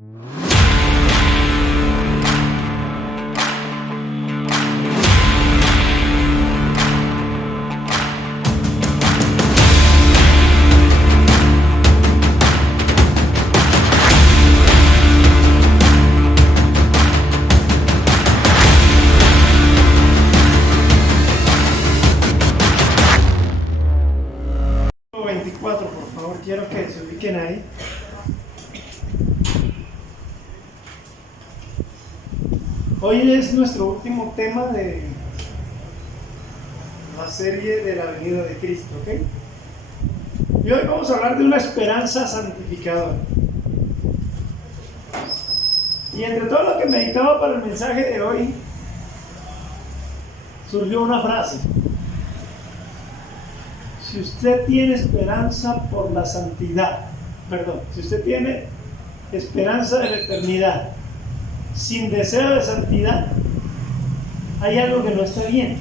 Quiero que se ubiquen ahí. Hoy es nuestro último tema de la serie de la venida de Cristo, ¿ok? Y hoy vamos a hablar de una esperanza santificadora. Y entre todo lo que meditaba para el mensaje de hoy, surgió una frase. Si usted tiene esperanza por la santidad, si usted tiene esperanza de la eternidad, sin deseo de santidad, hay algo que no está bien.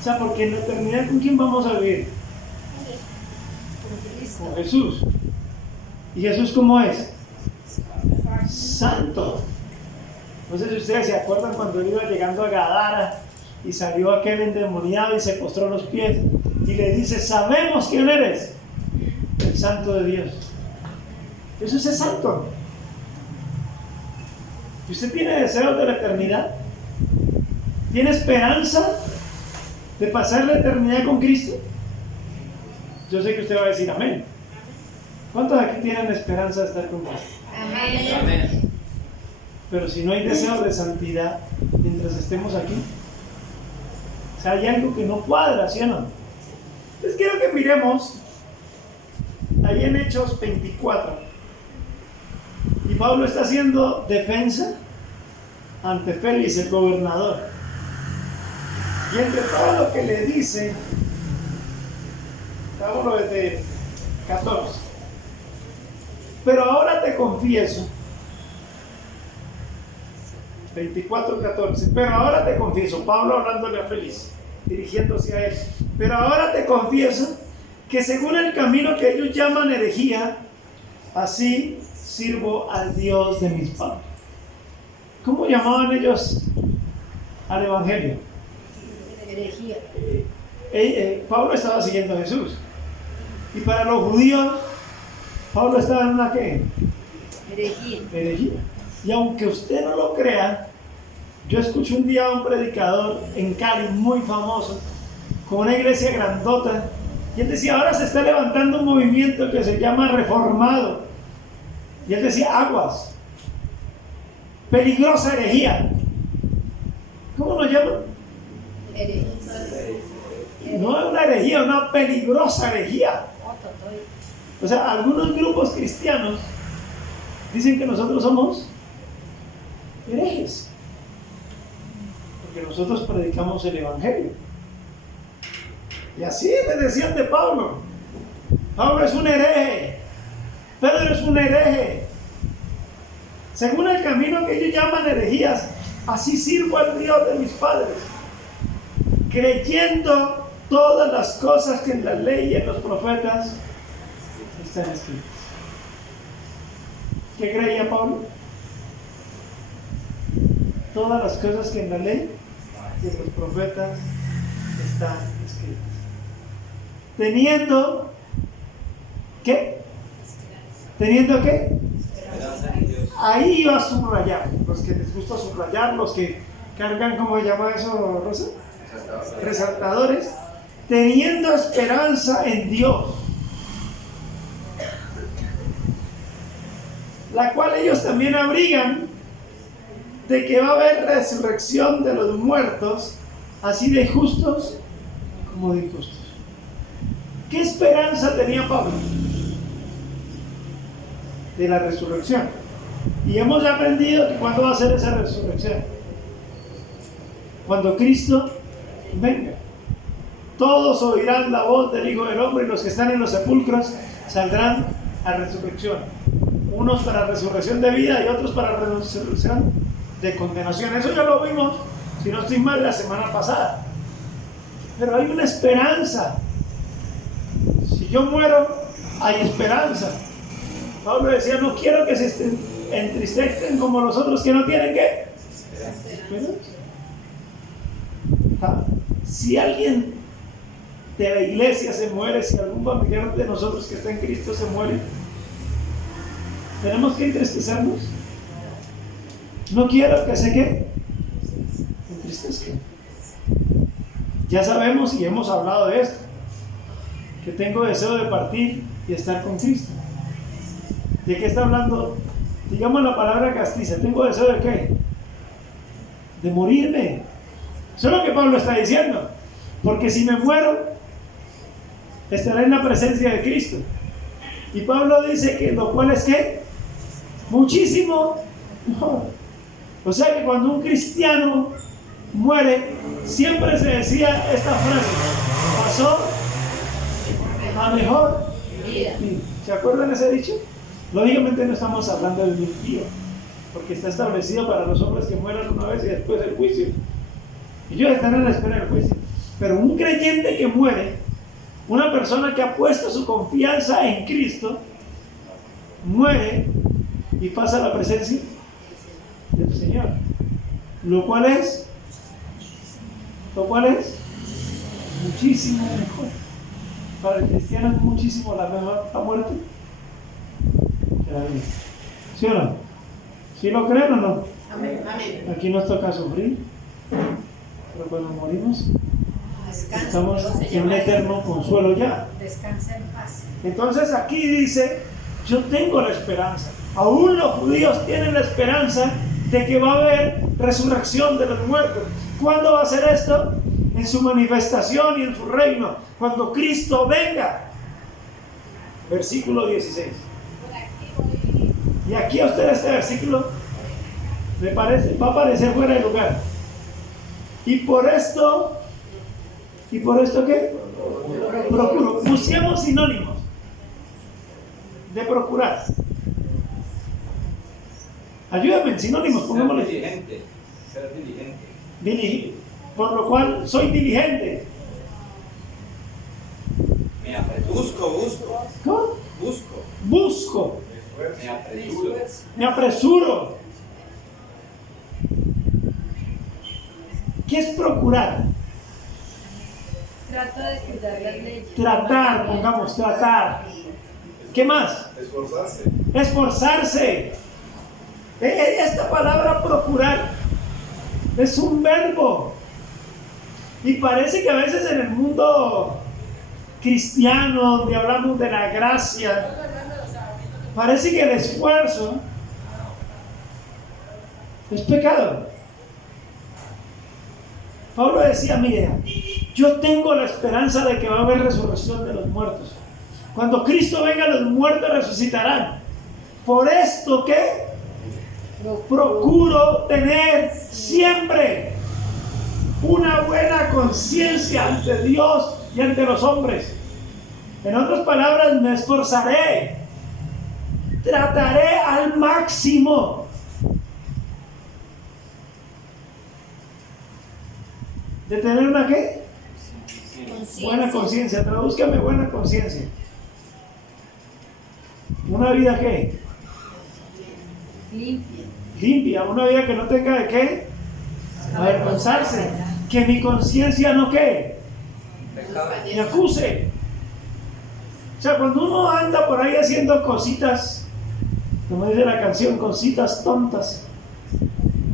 O sea, porque en la eternidad, ¿con quién vamos a vivir? Con Jesús. ¿Y Jesús cómo es? Santo. No sé si ustedes se acuerdan cuando él iba llegando a Gadara y salió aquel endemoniado y se postró a los pies y le dice: sabemos quién eres, el Santo de Dios. Jesús es santo. ¿Y usted tiene deseos de la eternidad? ¿Tiene esperanza de pasar la eternidad con Cristo? Yo sé que usted va a decir amén. ¿Cuántos aquí tienen esperanza de estar con Cristo? Amén. Pero si no hay deseos de santidad mientras estemos aquí, o sea, hay algo que no cuadra, ¿sí o no? Entonces quiero que miremos ahí en Hechos 24. Y Pablo está haciendo defensa ante Félix, el gobernador. Y entre todo lo que le dice, hagámoslo desde 14. Pero ahora te confieso, 24:14. Pero ahora te confieso, Pablo hablándole a Félix, dirigiéndose a él. Pero ahora te confieso que según el camino que ellos llaman herejía, así sirvo al Dios de mis padres. ¿Cómo llamaban ellos al evangelio? Herejía. Pablo estaba siguiendo a Jesús. Y para los judíos, Pablo estaba en una ¿qué? Herejía. Y aunque usted no lo crea, yo escuché un día a un predicador en Cali muy famoso, con una iglesia grandota, y él decía: ahora se está levantando un movimiento que se llama reformado. Y él decía: aguas, peligrosa herejía. ¿Cómo lo llaman? No es una herejía, una peligrosa herejía. O sea, algunos grupos cristianos dicen que nosotros somos herejes, porque nosotros predicamos el evangelio. Y así le decían de Pablo: Pablo es un hereje, Pedro es un hereje. Según el camino que ellos llaman herejías, así sirvo al Dios de mis padres, creyendo todas las cosas que en la ley y en los profetas están escritas. ¿Qué creía Pablo? Todas las cosas que en la ley y en los profetas están escritas. Teniendo ¿qué? ¿Teniendo qué? Ahí iba a subrayar. Los que les gusta subrayar, los que cargan, ¿cómo se llama eso, Rosa? Resaltadores. Teniendo esperanza en Dios, la cual ellos también abrigan, de que va a haber resurrección de los muertos, así de justos como de injustos. ¿Qué esperanza tenía Pablo? De la resurrección. Y hemos aprendido que ¿cuándo va a ser esa resurrección? Cuando Cristo venga. Todos oirán la voz del Hijo del Hombre, y los que están en los sepulcros saldrán a resurrección. Unos para resurrección de vida y otros para resurrección de condenación. Eso ya lo vimos, si no estoy mal, la semana pasada. Pero hay una esperanza. Si yo muero, hay esperanza. Pablo decía, no quiero que se entristezcan como los otros que no tienen ¿qué? Esperanza. Si alguien de la iglesia se muere, si algún familiar de nosotros que está en Cristo se muere, ¿tenemos que entristecernos? No quiero que se ¿qué? Entristezcan. Ya sabemos y hemos hablado de esto, que tengo deseo de partir y estar con Cristo. ¿De qué está hablando? Digamos la palabra castiza. ¿Tengo deseo de qué? De morirme. Eso es lo que Pablo está diciendo. Porque si me muero, estaré en la presencia de Cristo. Y Pablo dice que lo cual es ¿qué? Muchísimo mejor. O sea que cuando un cristiano muere, siempre se decía esta frase: pasó a mejor vida. ¿Se acuerdan ese dicho? Lógicamente no estamos hablando del impío, porque está establecido para los hombres que mueran una vez y después el juicio. Ellos están en la espera del juicio. Pero un creyente que muere, una persona que ha puesto su confianza en Cristo, muere y pasa a la presencia del Señor. Lo cual es muchísimo mejor. Para el cristiano es muchísimo la mejor la muerte que la vida. ¿Sí o no? ¿Sí lo creen o no? Amén. Amén. Aquí nos toca sufrir, pero cuando morimos estamos en un eterno consuelo ya. Descansa en paz. Entonces aquí dice, yo tengo la esperanza. Aún los judíos tienen la esperanza de que va a haber resurrección de los muertos. ¿Cuándo va a ser esto? En su manifestación y en su reino, cuando Cristo venga. Versículo 16. Y aquí a usted este versículo va a parecer fuera de lugar. ¿Y por esto qué? Procuro. Busquemos sinónimos de procurar. Ayúdame en sinónimos, pongámosle. Ser diligente. Por lo cual soy diligente. Busco. ¿Cómo? Busco. Me apresuro. ¿Qué es procurar? Trato de cuidar las leyes. Tratar. ¿Qué más? Esforzarse. Esta palabra procurar es un verbo. Y parece que a veces en el mundo cristiano, donde hablamos de la gracia, parece que el esfuerzo es pecado. Pablo decía, mire, yo tengo la esperanza de que va a haber resurrección de los muertos. Cuando Cristo venga, los muertos resucitarán. Por esto que procuro tener siempre una buena conciencia ante Dios y ante los hombres. En otras palabras, me esforzaré, trataré al máximo de tener una ¿qué? Buena conciencia. Tradúzcame buena conciencia. Una vida ¿qué? Limpia. Una vida que no tenga de qué avergonzarse. Que mi conciencia no ¿qué? Me acuse. O sea, cuando uno anda por ahí haciendo cositas, como dice la canción, cositas tontas,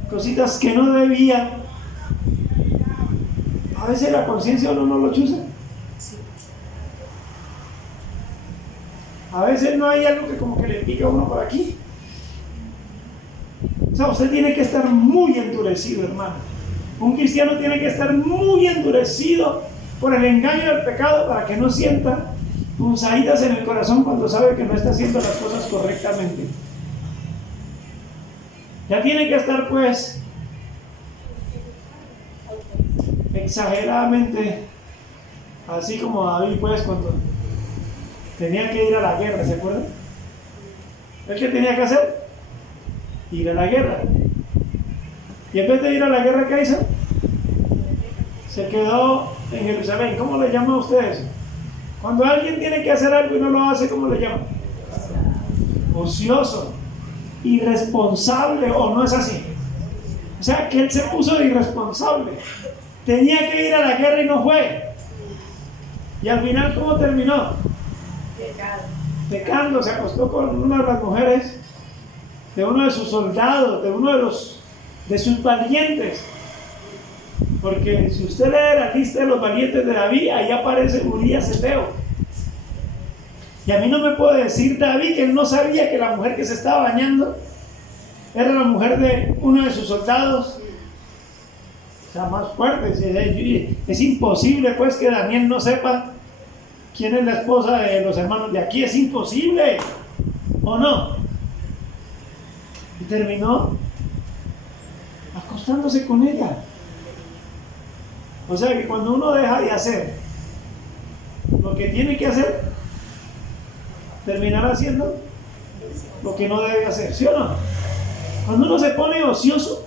cositas que no debía, a veces la conciencia uno no lo chuza. A veces no hay algo que como que le pica a uno por aquí. O sea, usted tiene que estar muy endurecido, hermano. Un cristiano tiene que estar muy endurecido por el engaño del pecado para que no sienta punzaditas en el corazón cuando sabe que no está haciendo las cosas correctamente. Ya tiene que estar pues exageradamente así como David pues cuando tenía que ir a la guerra, ¿se acuerdan? ¿El que tenía que hacer? Ir a la guerra. Y en vez de ir a la guerra, ¿qué hizo? Se quedó en Jerusalén. ¿Cómo le llaman ustedes? Cuando alguien tiene que hacer algo y no lo hace, ¿cómo le llaman? ocioso, irresponsable, ¿o no es así? O sea, que él se puso de irresponsable. Tenía que ir a la guerra y no fue. Y al final, ¿cómo terminó? Pecado. Pecando, se acostó con una de las mujeres de uno de sus soldados, de uno de sus valientes. Porque si usted lee la lista de los valientes de David, ahí aparece Urías Eteo. Y a mí no me puede decir David que él no sabía que la mujer que se estaba bañando era la mujer de uno de sus soldados. O sea, más fuerte. Es imposible pues que Daniel no sepa quién es la esposa de los hermanos de aquí. Es imposible, ¿o no? Y terminó acostándose con ella. O sea que cuando uno deja de hacer lo que tiene que hacer, terminará haciendo lo que no debe hacer, ¿sí o no? Cuando uno se pone ocioso,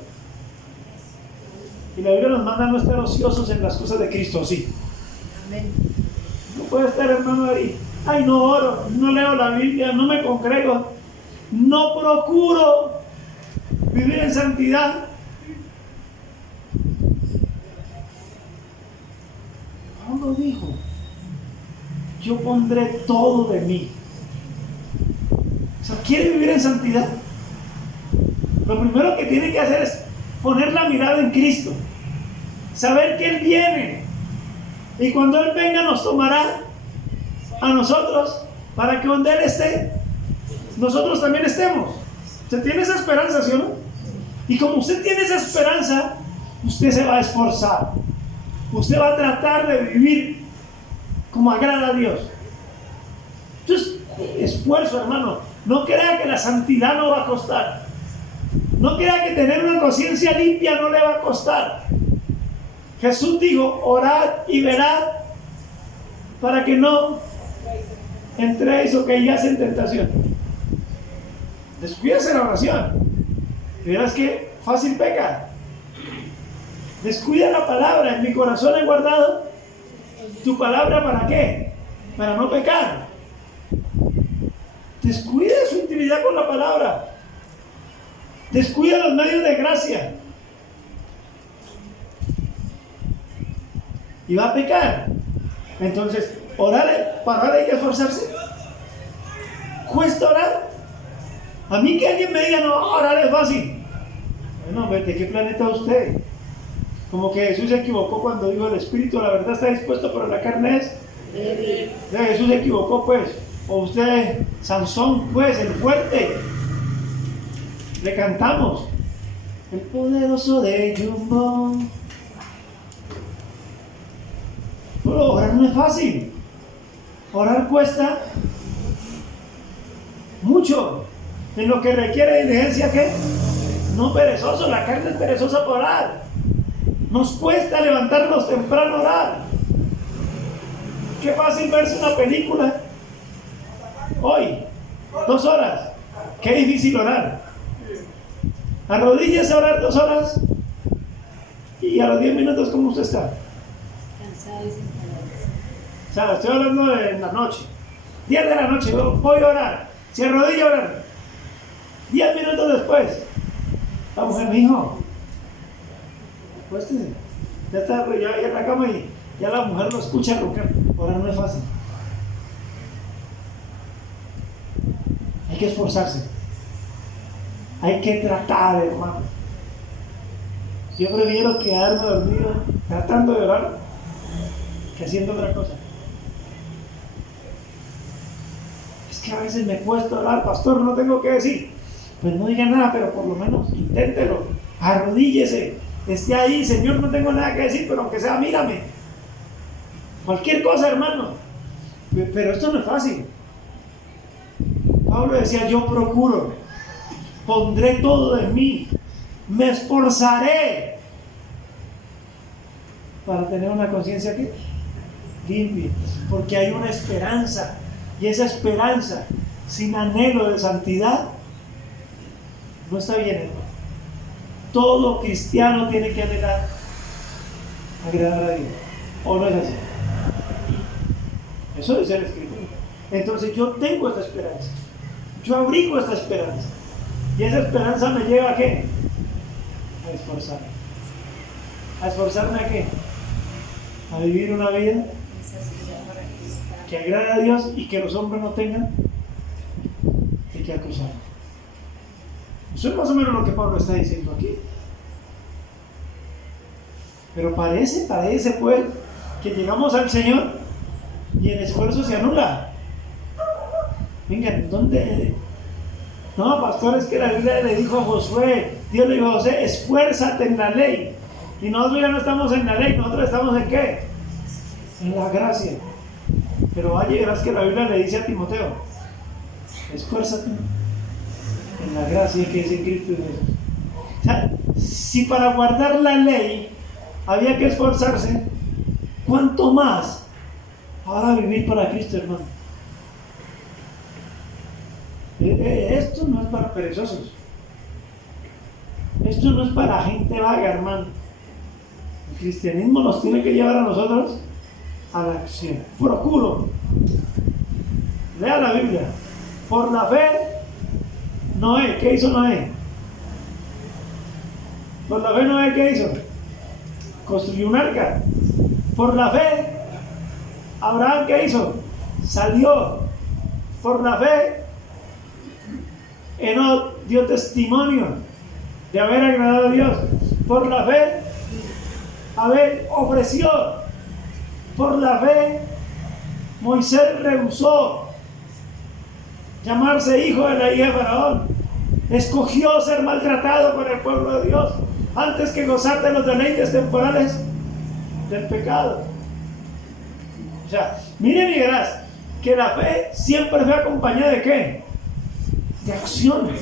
y la Biblia nos manda a no estar ociosos en las cosas de Cristo, sí. Amén. No puede estar, hermano, ahí. Ay, no oro, no leo la Biblia, no me congrego, no procuro vivir en santidad. Pablo dijo: yo pondré todo de mí. O sea, ¿quiere vivir en santidad? Lo primero que tiene que hacer es poner la mirada en Cristo, saber que Él viene, y cuando Él venga nos tomará a nosotros para que donde Él esté, nosotros también estemos. ¿Usted tiene esa esperanza, sí o no? Y como usted tiene esa esperanza, usted se va a esforzar, usted va a tratar de vivir como agrada a Dios. Entonces, esfuerzo, hermano. No crea que la santidad no va a costar. No crea que tener una conciencia limpia no le va a costar. Jesús dijo: orad y verad para que no entréis o caigáis en tentación. Descuídese la oración y verás que fácil peca. Descuida la palabra. En mi corazón he guardado tu palabra. ¿Para qué? Para no pecar. Descuida su intimidad con la palabra. Descuida los medios de gracia. Y va a pecar. Entonces, orar, para orar hay que esforzarse. ¿Cuesta orar? A mí que alguien me diga: no, orar es fácil. Bueno, ¿de qué planeta usted? Como que Jesús se equivocó cuando dijo: el espíritu, la verdad, está dispuesto, pero la carne es. Jesús se equivocó, pues. O usted, Sansón, pues, el fuerte. Le cantamos: el poderoso de Jumbo. Pero orar no es fácil. Orar cuesta mucho. En lo que requiere diligencia, ¿qué? No perezoso. La carne es perezosa para orar. Nos cuesta levantarnos temprano a orar. Qué fácil verse una película hoy, 2 horas. Qué difícil orar. Arrodíllese a orar 2 horas y a los 10 minutos, ¿cómo usted está? Cansado y sin palabras. O sea, estoy hablando de la noche. 10 de la noche, voy a orar. Se arrodilla a orar. 10 minutos después, la mujer: mi hijo, acuéstese. Ya está ya en la cama y ya la mujer lo escucha roncar. Orar no es fácil. Hay que esforzarse. Hay que tratar, hermano. Yo prefiero quedarme dormido tratando de orar que haciendo otra cosa. Es que a veces me cuesta orar: pastor, no tengo que decir. Pues no diga nada, pero por lo menos inténtelo. Arrodíllese, esté ahí: Señor, no tengo nada que decir, pero aunque sea, mírame. Cualquier cosa, hermano. Pero esto no es fácil. Pablo decía: yo procuro, pondré todo de mí, me esforzaré para tener una conciencia que limpia, porque hay una esperanza, y esa esperanza sin anhelo de santidad no está bien, hermano. Todo cristiano tiene que anhelar agradar a Dios, ¿o no es así? Eso dice la Escritura. Entonces yo tengo esta esperanza, Yo abrigo esta esperanza. Y esa esperanza me lleva a ¿qué? A esforzarme. ¿A esforzarme a qué? A vivir una vida que agrade a Dios y que los hombres no tengan de qué acusar. Eso es más o menos lo que Pablo está diciendo aquí. Pero parece pues que llegamos al Señor y el esfuerzo se anula. Vengan, ¿dónde? No, pastor, es que la Biblia le dijo a Josué, Dios le dijo a José, esfuérzate en la ley. Y nosotros ya no estamos en la ley, nosotros estamos en ¿qué? En la gracia. Pero vaya, verás que la Biblia le dice a Timoteo, esfuérzate en la gracia que es en Cristo Jesús. O sea, si para guardar la ley había que esforzarse, ¿cuánto más ahora vivir para Cristo, hermano? Esto no es para perezosos. Esto no es para gente vaga, hermano. El cristianismo nos tiene que llevar a nosotros a la acción. Procuro. Lea la Biblia. Por la fe, Noé, ¿qué hizo Noé? Por la fe, Noé, ¿qué hizo? Construyó un arca. Por la fe, Abraham, ¿qué hizo? Salió. Por la fe, Enoc dio testimonio de haber agradado a Dios. Por la fe, Abel ofreció. Por la fe, Moisés rehusó llamarse hijo de la hija de Faraón. Escogió ser maltratado por el pueblo de Dios antes que gozar de los deleites temporales del pecado. O sea, miren y verás que la fe siempre fue acompañada de ¿qué? De acciones.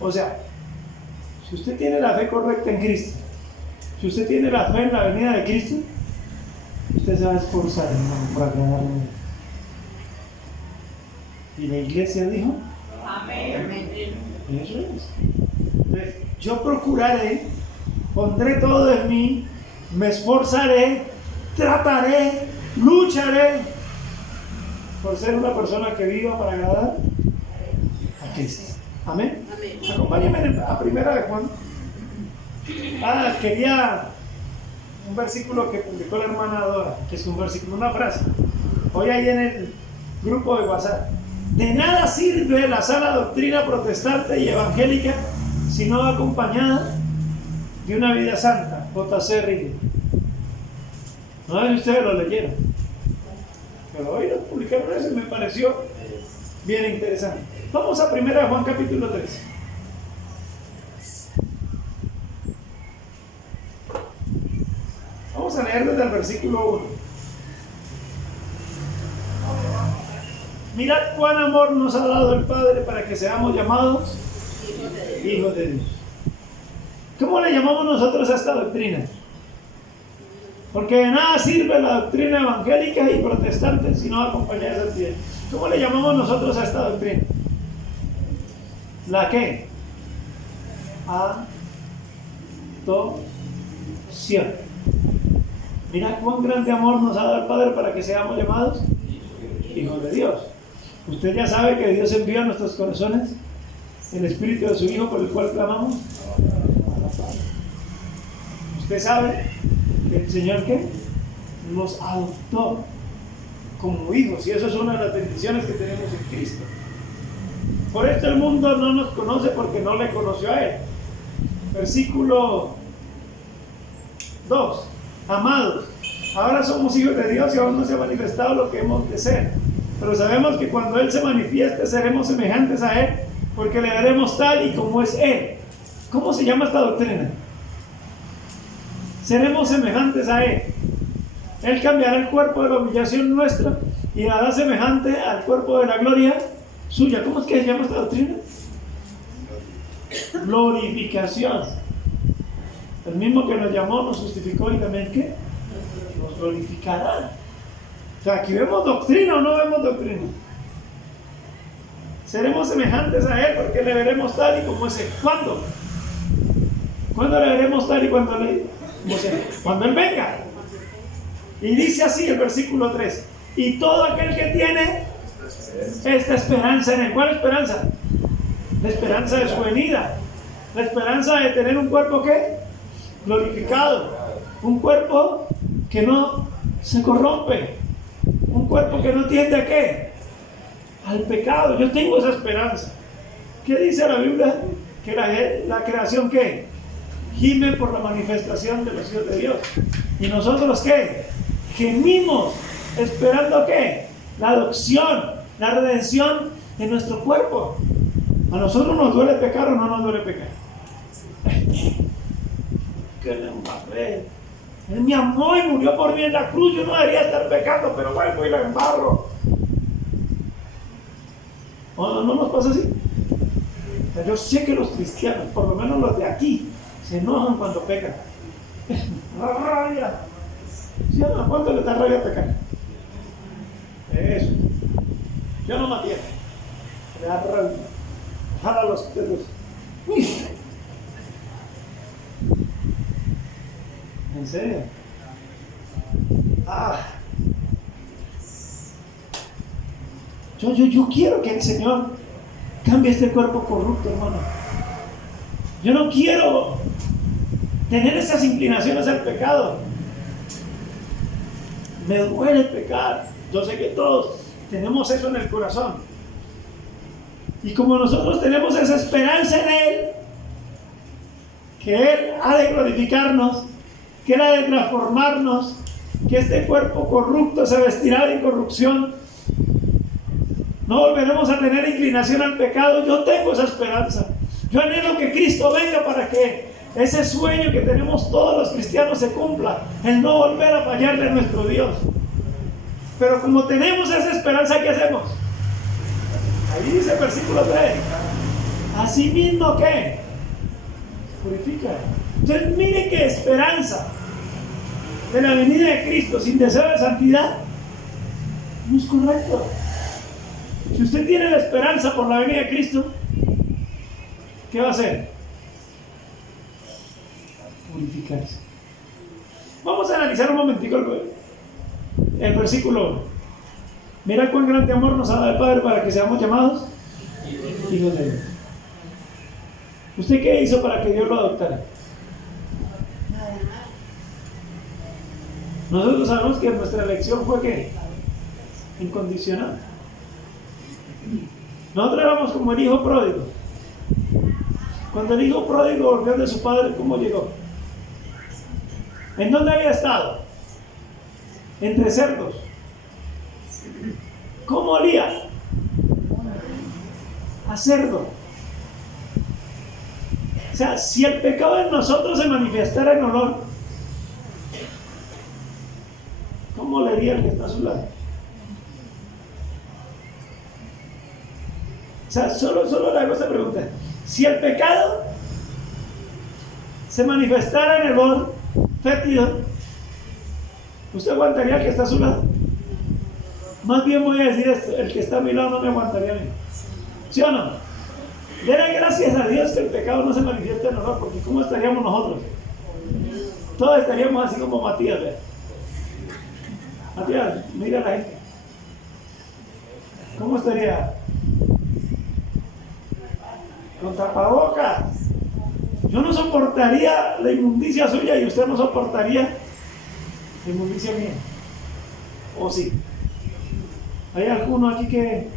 O sea, si usted tiene la fe correcta en Cristo, si usted tiene la fe en la venida de Cristo, usted se va a esforzar, hermano, para agradarle. Y la iglesia dijo, Amén. eso es. Entonces, yo procuraré, pondré todo en mí, me esforzaré, trataré, lucharé por ser una persona que viva para agradar a Cristo. Amén. Acompáñenme a Primera de Juan. Quería un versículo que publicó la hermana Dora, que es un versículo, una frase. Hoy ahí en el grupo de WhatsApp. De nada sirve la sana doctrina protestante y evangélica si no va acompañada de una vida santa. J.C. Ryle. No sé si ustedes lo leyeron, pero hoy lo publicaron eso y me pareció bien interesante. Vamos a 1 Juan capítulo 3. Vamos a leer desde el versículo 1. Mirad cuán amor nos ha dado el Padre para que seamos llamados hijos de Dios. ¿Cómo le llamamos nosotros a esta doctrina? Porque de nada sirve la doctrina evangélica y protestante si no acompañada de santidad. ¿Cómo le llamamos nosotros a esta doctrina? ¿La qué? Adopción. Mira cuán grande amor nos ha dado el Padre para que seamos llamados hijos de Dios. Usted ya sabe que Dios envió a nuestros corazones el Espíritu de su Hijo por el cual clamamos. Usted sabe que el Señor ¿qué? Nos adoptó como hijos, y eso es una de las bendiciones que tenemos en Cristo. Por esto el mundo no nos conoce porque no le conoció a Él. Versículo 2. Amados, ahora somos hijos de Dios y aún no se ha manifestado lo que hemos de ser. Pero sabemos que cuando Él se manifieste seremos semejantes a Él, porque le veremos tal y como es Él. ¿Cómo se llama esta doctrina? Seremos semejantes a Él. Él cambiará el cuerpo de la humillación nuestra y la hará semejante al cuerpo de la gloria suya. ¿Cómo es que se llama esta doctrina? Glorificación. El mismo que nos llamó, nos justificó y también ¿qué? Nos glorificará. O sea, ¿aquí vemos doctrina o no vemos doctrina? Seremos semejantes a Él porque le veremos tal y como es Él. ¿Cuándo? ¿Cuándo le veremos tal y cuando le... Cuando Él venga. Y dice así el versículo 3. Y todo aquel que tiene esta esperanza en Él. ¿Cuál esperanza? La esperanza de su venida. La esperanza de tener un cuerpo ¿qué? Glorificado. Un cuerpo que no se corrompe. Un cuerpo que no tiende a ¿qué? Al pecado. Yo tengo esa esperanza. ¿Qué dice la Biblia? Que la creación ¿qué? Gime por la manifestación de los hijos de Dios. ¿Y nosotros qué? Gemimos esperando ¿qué? La adopción, la redención de nuestro cuerpo. ¿A nosotros nos duele pecar o no nos duele pecar? Que le embarré. Él me amó y murió por mí en la cruz. Yo no debería estar pecando, pero vuelvo y la embarro. ¿No nos pasa así? O sea, yo sé que los cristianos, por lo menos los de aquí, se enojan cuando pecan. La rabia. ¿Sí o no? ¿Cuánto le da rabia pecar? Eso. Yo no me atiendo. Le da rabia. Jala los dedos. Uy. ¿En serio? Yo quiero que el Señor cambie este cuerpo corrupto, hermano. Yo no quiero tener esas inclinaciones al pecado. Me duele pecar. Yo sé que todos tenemos eso en el corazón. Y como nosotros tenemos esa esperanza en Él, que Él ha de glorificarnos, que Él ha de transformarnos, que este cuerpo corrupto se vestirá de incorrupción, no volveremos a tener inclinación al pecado. Yo tengo esa esperanza. Yo anhelo que Cristo venga para que ese sueño que tenemos todos los cristianos se cumpla, el no volver a fallarle a nuestro Dios. Pero como tenemos esa esperanza, ¿qué hacemos? Ahí dice el versículo 3. Asimismo, ¿qué? Purifica. Entonces, mire qué esperanza de la venida de Cristo sin deseo de santidad no es correcto. Si usted tiene la esperanza por la venida de Cristo, ¿qué va a hacer? Purificarse. Vamos a analizar un momentico el versículo 1. Mira cuán grande amor nos ha dado el Padre para que seamos llamados hijos de Dios. ¿Usted qué hizo para que Dios lo adoptara? Nosotros sabemos que nuestra elección fue ¿qué? Incondicional. Nosotros éramos como el hijo pródigo. Cuando el hijo pródigo volvió de su padre, ¿cómo llegó? ¿En dónde había estado? Entre cerdos. ¿Cómo olía? A cerdo. O sea, si el pecado en nosotros se manifestara en olor, ¿cómo olería el que está a su lado? O sea, solo le hago esta pregunta. Si el pecado se manifestara en el olor fétido, ¿usted aguantaría al que está a su lado? Más bien voy a decir esto, el que está a mi lado no me aguantaría a mí. ¿Sí o no? Denle gracias a Dios que el pecado no se manifiesta en olor, porque ¿cómo estaríamos nosotros? Todos estaríamos así como Matías, ¿verdad? Matías, mira a la gente. ¿Cómo estaría? Con tapabocas. Yo no soportaría la inmundicia suya y usted no soportaría la inmundicia mía. ¿O sí? ¿Hay alguno aquí que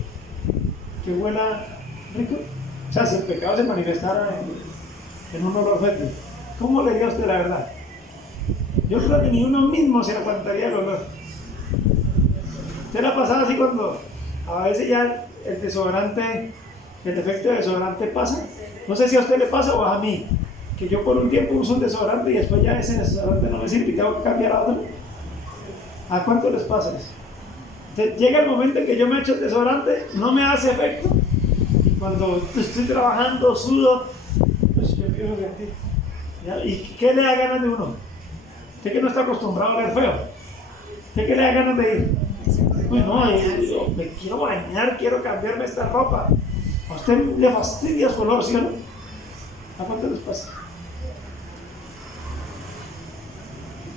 huela rico? O sea, si el pecado se manifestara en un olor fétido, ¿cómo le dio a usted la verdad? Yo creo que ni uno mismo se aguantaría el olor. ¿Usted le ha pasado así cuando a veces ya el desodorante, el defecto de desodorante pasa? No sé si a usted le pasa o a mí, que yo por un tiempo uso un desodorante y después ya ese desodorante no me sirve y tengo que cambiar a otro. ¿A cuánto les pasa eso? Entonces, llega el momento en que yo me echo el desodorante, no me hace efecto. Cuando estoy trabajando, sudo, pues yo empiezo a sentir. ¿Ya? ¿Y qué le da ganas de uno? Usted que no está acostumbrado a ver feo. ¿Usted qué le da ganas de ir? Uy, no, yo me quiero bañar, quiero cambiarme esta ropa. ¿A usted le fastidia su olor, sí o no? ¿A cuánto les pasa?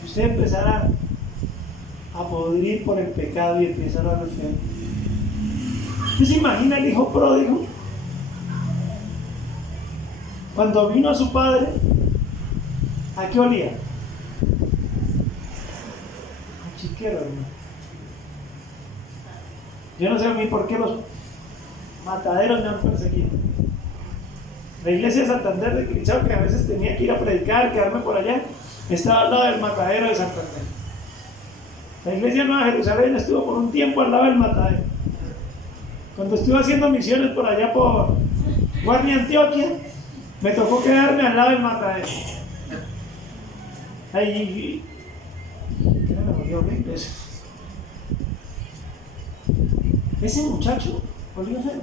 Usted empezará a podrir por el pecado y empezará a ver feo. ¿Usted se imagina el hijo pródigo? Cuando vino a su padre, ¿a qué olía? A chiquero, hermano. Yo no sé a mí por qué los mataderos me han perseguido. La iglesia de Santander de Cristo, que a veces tenía que ir a predicar, quedarme por allá, estaba al lado del matadero de Santander. La iglesia de Nueva Jerusalén estuvo por un tiempo al lado del matadero. Cuando estuve haciendo misiones por allá por Guardia, Antioquia, me tocó quedarme al lado del matadero. Ahí, ¿qué me volvió horrible eso? Ese muchacho volvió feo.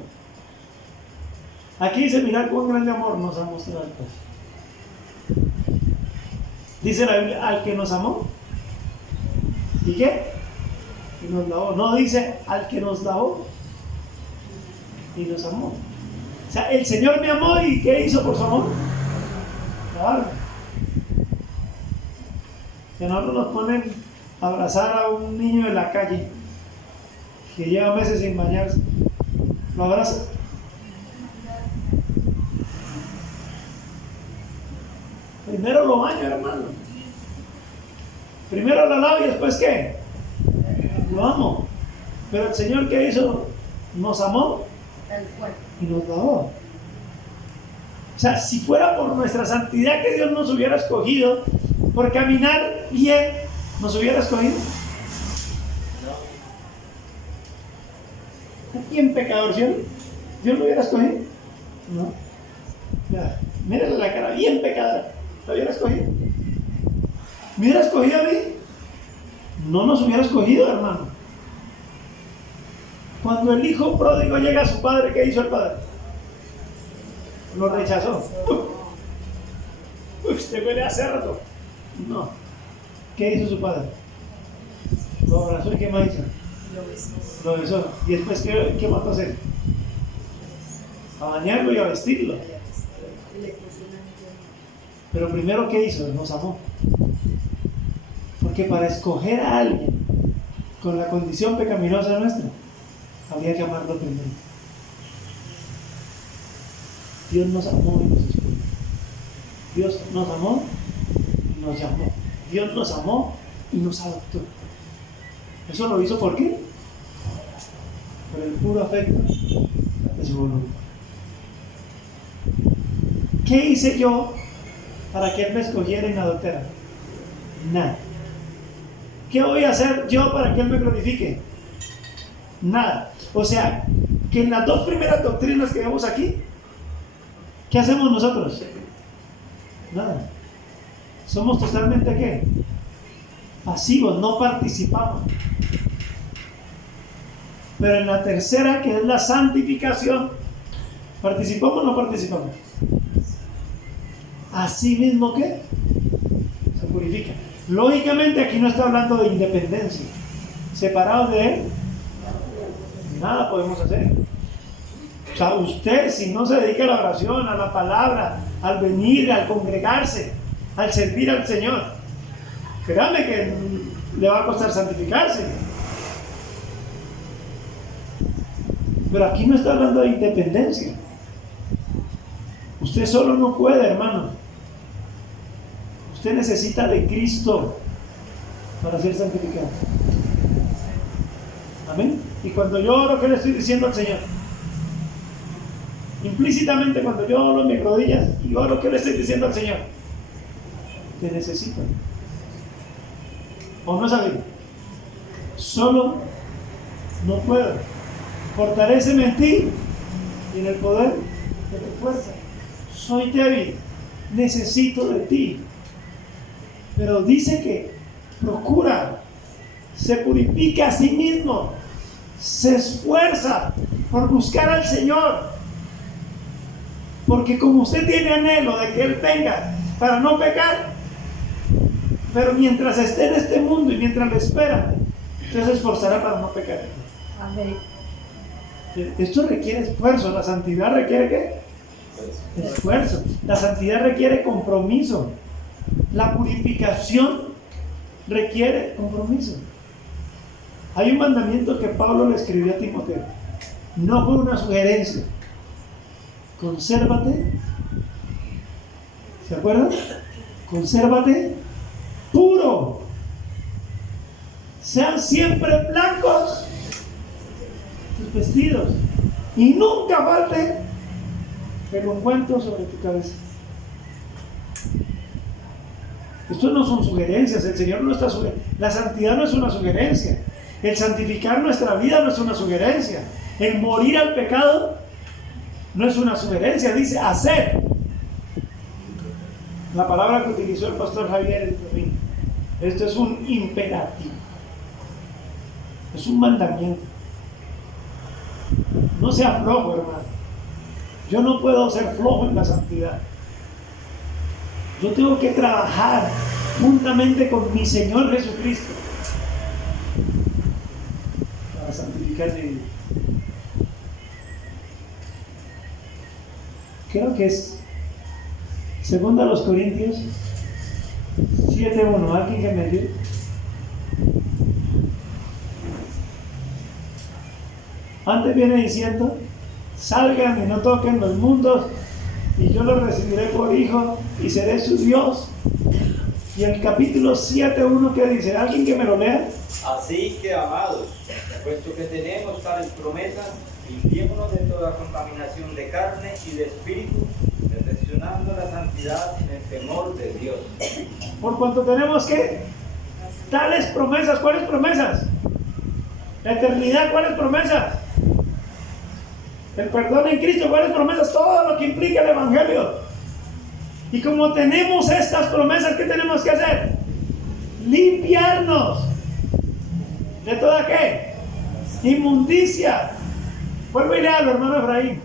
Aquí dice, mirad cuán grande amor nos ha mostrado el Padre. Dice la Biblia, al que nos amó. ¿Y qué? Y nos lavó. No dice al que nos lavó y nos amó. O sea, el Señor me amó y ¿qué hizo por su amor? Lavarme. Que nosotros nos ponen a abrazar a un niño de la calle que lleva meses sin bañarse. ¿Lo abrazas? Primero lo baño, hermano. Primero lo lavo y después ¿qué? Lo amo. Pero el Señor, ¿qué hizo? Nos amó y nos lavó. O sea, si fuera por nuestra santidad que Dios nos hubiera escogido, por caminar bien, ¿nos hubiera escogido? ¿Quién pecador, ¿sí? ¿Dios lo hubiera escogido? No. Ya, mírale la cara, bien pecadora. ¿Lo hubiera escogido? ¿Me hubiera escogido a mí? No nos hubiera escogido, hermano. Cuando el hijo pródigo llega a su padre, ¿qué hizo el padre? Lo rechazó. Usted huele a cerdo. No. ¿Qué hizo su padre? Lo abrazó y ¿qué más hizo? Lo besó. ¿Y después qué mandó a hacer? A bañarlo y a vestirlo. Pero primero, ¿qué hizo? Nos amó. Porque para escoger a alguien con la condición pecaminosa nuestra, habría que amarlo primero. Dios nos amó y nos escogió. Dios nos amó y nos llamó. Dios nos amó y nos adoptó. ¿Eso lo hizo por qué? Por el puro afecto de su voluntad. ¿Qué hice yo para que Él me escogiera y me adoptara? Nada. ¿Qué voy a hacer yo para que Él me glorifique? Nada. O sea, que en las dos primeras doctrinas que vemos aquí, ¿qué hacemos nosotros? Nada. Somos totalmente ¿qué? Pasivos, no participamos. Pero en la tercera, que es la santificación, ¿participamos o no participamos? Así mismo que se purifica. Lógicamente aquí no está hablando de independencia. Separados de Él, nada podemos hacer. O sea, usted si no se dedica a la oración, a la palabra, al venir, al congregarse, al servir al Señor, créame que le va a costar santificarse. Pero aquí no está hablando de independencia. Usted solo no puede, hermano. Usted necesita de Cristo para ser santificado. Amén. Y cuando yo oro, ¿qué le estoy diciendo al Señor? Implícitamente, cuando yo oro en mis rodillas y oro, ¿qué le estoy diciendo al Señor? Te necesito. ¿O no es así? Solo no puedo. Fortaléceme en ti y en el poder de tu fuerza. Soy débil, necesito de ti. Pero dice que procura, se purifica a sí mismo, se esfuerza por buscar al Señor. Porque como usted tiene anhelo de que Él venga para no pecar, pero mientras esté en este mundo y mientras lo espera, usted se esforzará para no pecar. Amén. Esto requiere esfuerzo. La santidad requiere ¿qué? Esfuerzo. La santidad requiere compromiso. La purificación requiere compromiso. Hay un mandamiento que Pablo le escribió a Timoteo. No fue una sugerencia. Consérvate. ¿Se acuerdan? Consérvate puro. Sean siempre blancos tus vestidos. Y nunca falte el ungüento sobre tu cabeza. Esto no son sugerencias. El Señor no está sugerencia. La santidad no es una sugerencia. El santificar nuestra vida no es una sugerencia. El morir al pecado no es una sugerencia. Dice hacer. La palabra que utilizó el pastor Javier el domingo. Esto es un imperativo. Es un mandamiento. No sea flojo, hermano. Yo no puedo ser flojo en la santidad. Yo tengo que trabajar juntamente con mi Señor Jesucristo para santificar mi vida. Creo que es 2 Corintios 7:1. ¿Alguien que me ayude? Antes viene diciendo: salgan y no toquen los mundos, y yo los recibiré por hijo y seré su Dios. Y el capítulo 7:1, ¿qué dice? ¿Alguien que me lo lea? Así que, amados, puesto que tenemos tales promesas, limpiémonos de toda contaminación de carne y de espíritu, perfeccionando la santidad en el temor de Dios. Por cuanto tenemos que tales promesas. ¿Cuáles promesas? La eternidad. ¿Cuáles promesas? El perdón en Cristo. ¿Cuáles promesas? Todo lo que implica el Evangelio. Y como tenemos estas promesas, ¿qué tenemos que hacer? Limpiarnos de toda ¿qué? Inmundicia. Vuelvo y léalo, hermano Efraín.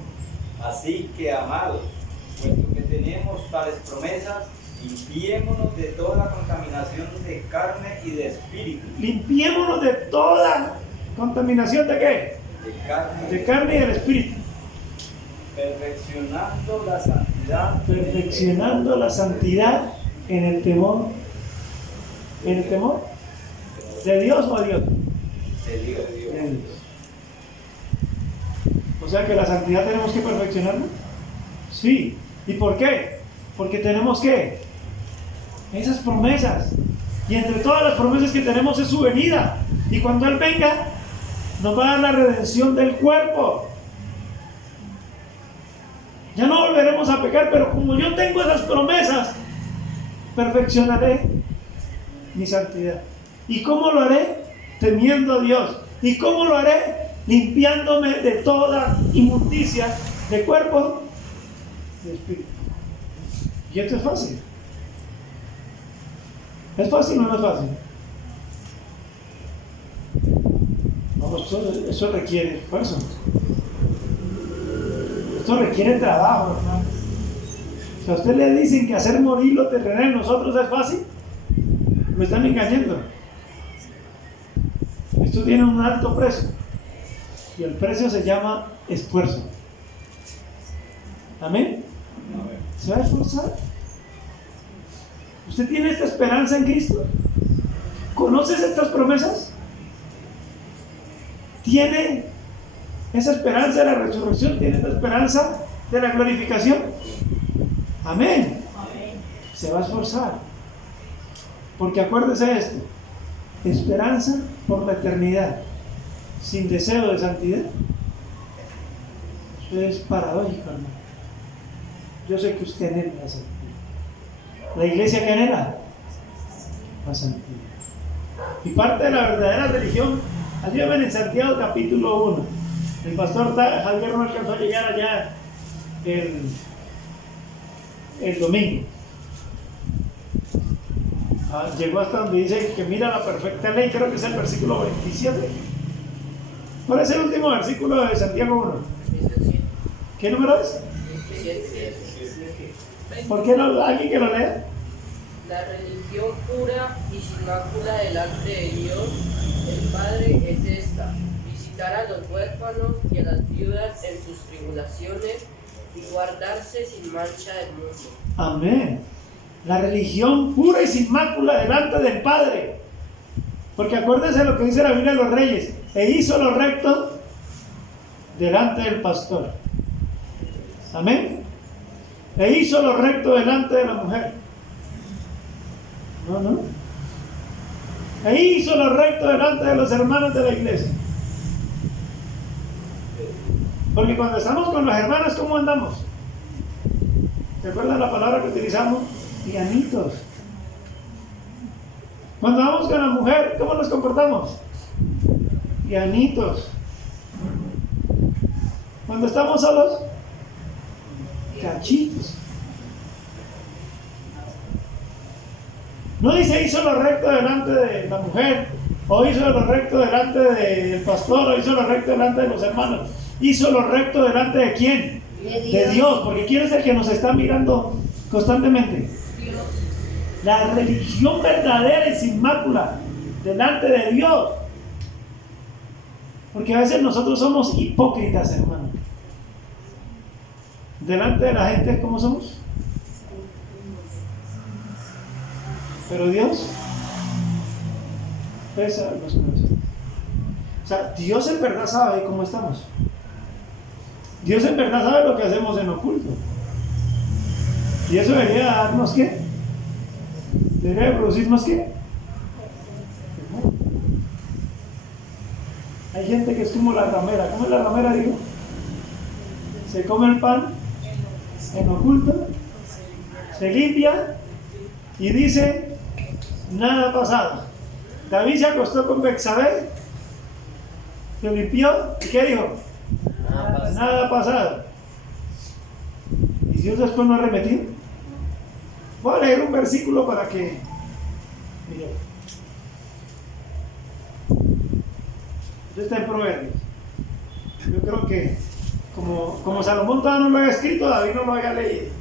Así que, amados, puesto que tenemos tales promesas, limpiémonos de toda contaminación de carne y de espíritu. Limpiémonos de toda contaminación de ¿qué? De carne y del espíritu. Perfeccionando la santidad. Perfeccionando la santidad en el temor. ¿En el temor? ¿De Dios o a Dios? De Dios. De Dios. O sea que la santidad tenemos que perfeccionarla. Sí. ¿Y por qué? Porque tenemos que esas promesas. Y entre todas las promesas que tenemos es su venida. Y cuando Él venga, nos va a dar la redención del cuerpo. Ya no volveremos a pecar, pero como yo tengo esas promesas, perfeccionaré mi santidad. ¿Y cómo lo haré? Temiendo a Dios. ¿Y cómo lo haré? Limpiándome de toda inmundicia de cuerpo y de espíritu. Y esto es fácil. ¿Es fácil o no es fácil? Vamos, eso requiere esfuerzo. Esto requiere trabajo, hermano. Si a usted le dicen que hacer morir lo terrenal en nosotros es fácil, lo están engañando. Esto tiene un alto precio. Y el precio se llama esfuerzo. ¿Amén? ¿Se va a esforzar? ¿Usted tiene esta esperanza en Cristo? ¿Conoces estas promesas? ¿Tiene esa esperanza de la resurrección? ¿Tiene esta esperanza de la glorificación? Amén. Se va a esforzar. Porque acuérdese de esto: esperanza por la eternidad sin deseo de santidad. Eso es paradójico, hermano. Yo sé que usted anhela la santidad. ¿La iglesia que anhela? La santidad. Y parte de la verdadera religión, ayúdenme en Santiago capítulo 1. El pastor Javier no alcanzó a llegar allá el domingo. Llegó hasta donde dice que mira la perfecta ley, creo que es el versículo 27. ¿Cuál es el último versículo de Santiago 1? ¿Qué número es? ¿Por qué no alguien que lo lea? La religión pura y sin mácula delante de Dios, el Padre, es esta: visitar a los huérfanos y a las viudas en sus tribulaciones y guardarse sin mancha del mundo. Amén. La religión pura y sin mácula delante del Padre. Porque acuérdense lo que dice la Biblia de los Reyes: e hizo lo recto delante del pastor. Amén. E hizo lo recto delante de la mujer. No. E hizo lo recto delante de los hermanos de la iglesia. Porque cuando estamos con los hermanos, ¿cómo andamos? ¿Se acuerdan la palabra que utilizamos? Pianitos. Cuando vamos con la mujer, ¿cómo nos comportamos? Pianitos. Cuando estamos solos, cachitos. No dice hizo lo recto delante de la mujer, o hizo lo recto delante del pastor, o hizo lo recto delante de los hermanos. Hizo lo recto delante de quién? De Dios, porque ¿quién es el que nos está mirando constantemente? La religión verdadera y sin mácula delante de Dios. Porque a veces nosotros somos hipócritas, hermano. Delante de la gente, ¿cómo somos? Pero Dios pesa los corazones. O sea, Dios en verdad sabe cómo estamos. Dios en verdad sabe lo que hacemos en oculto. Y eso debería darnos ¿qué? Debería producirnos ¿qué? Hay gente que es como la ramera. ¿Cómo es la ramera, digo? Se come el pan en oculto, se limpia y dice, nada ha pasado. David se acostó con Betsabé, se limpió, ¿y qué dijo? Nada ha pasado. ¿Y Dios después no ha remetido? Voy a leer un versículo para que mire. Esto está en Proverbios. Yo creo que como Salomón todavía no lo había escrito, David no lo había leído.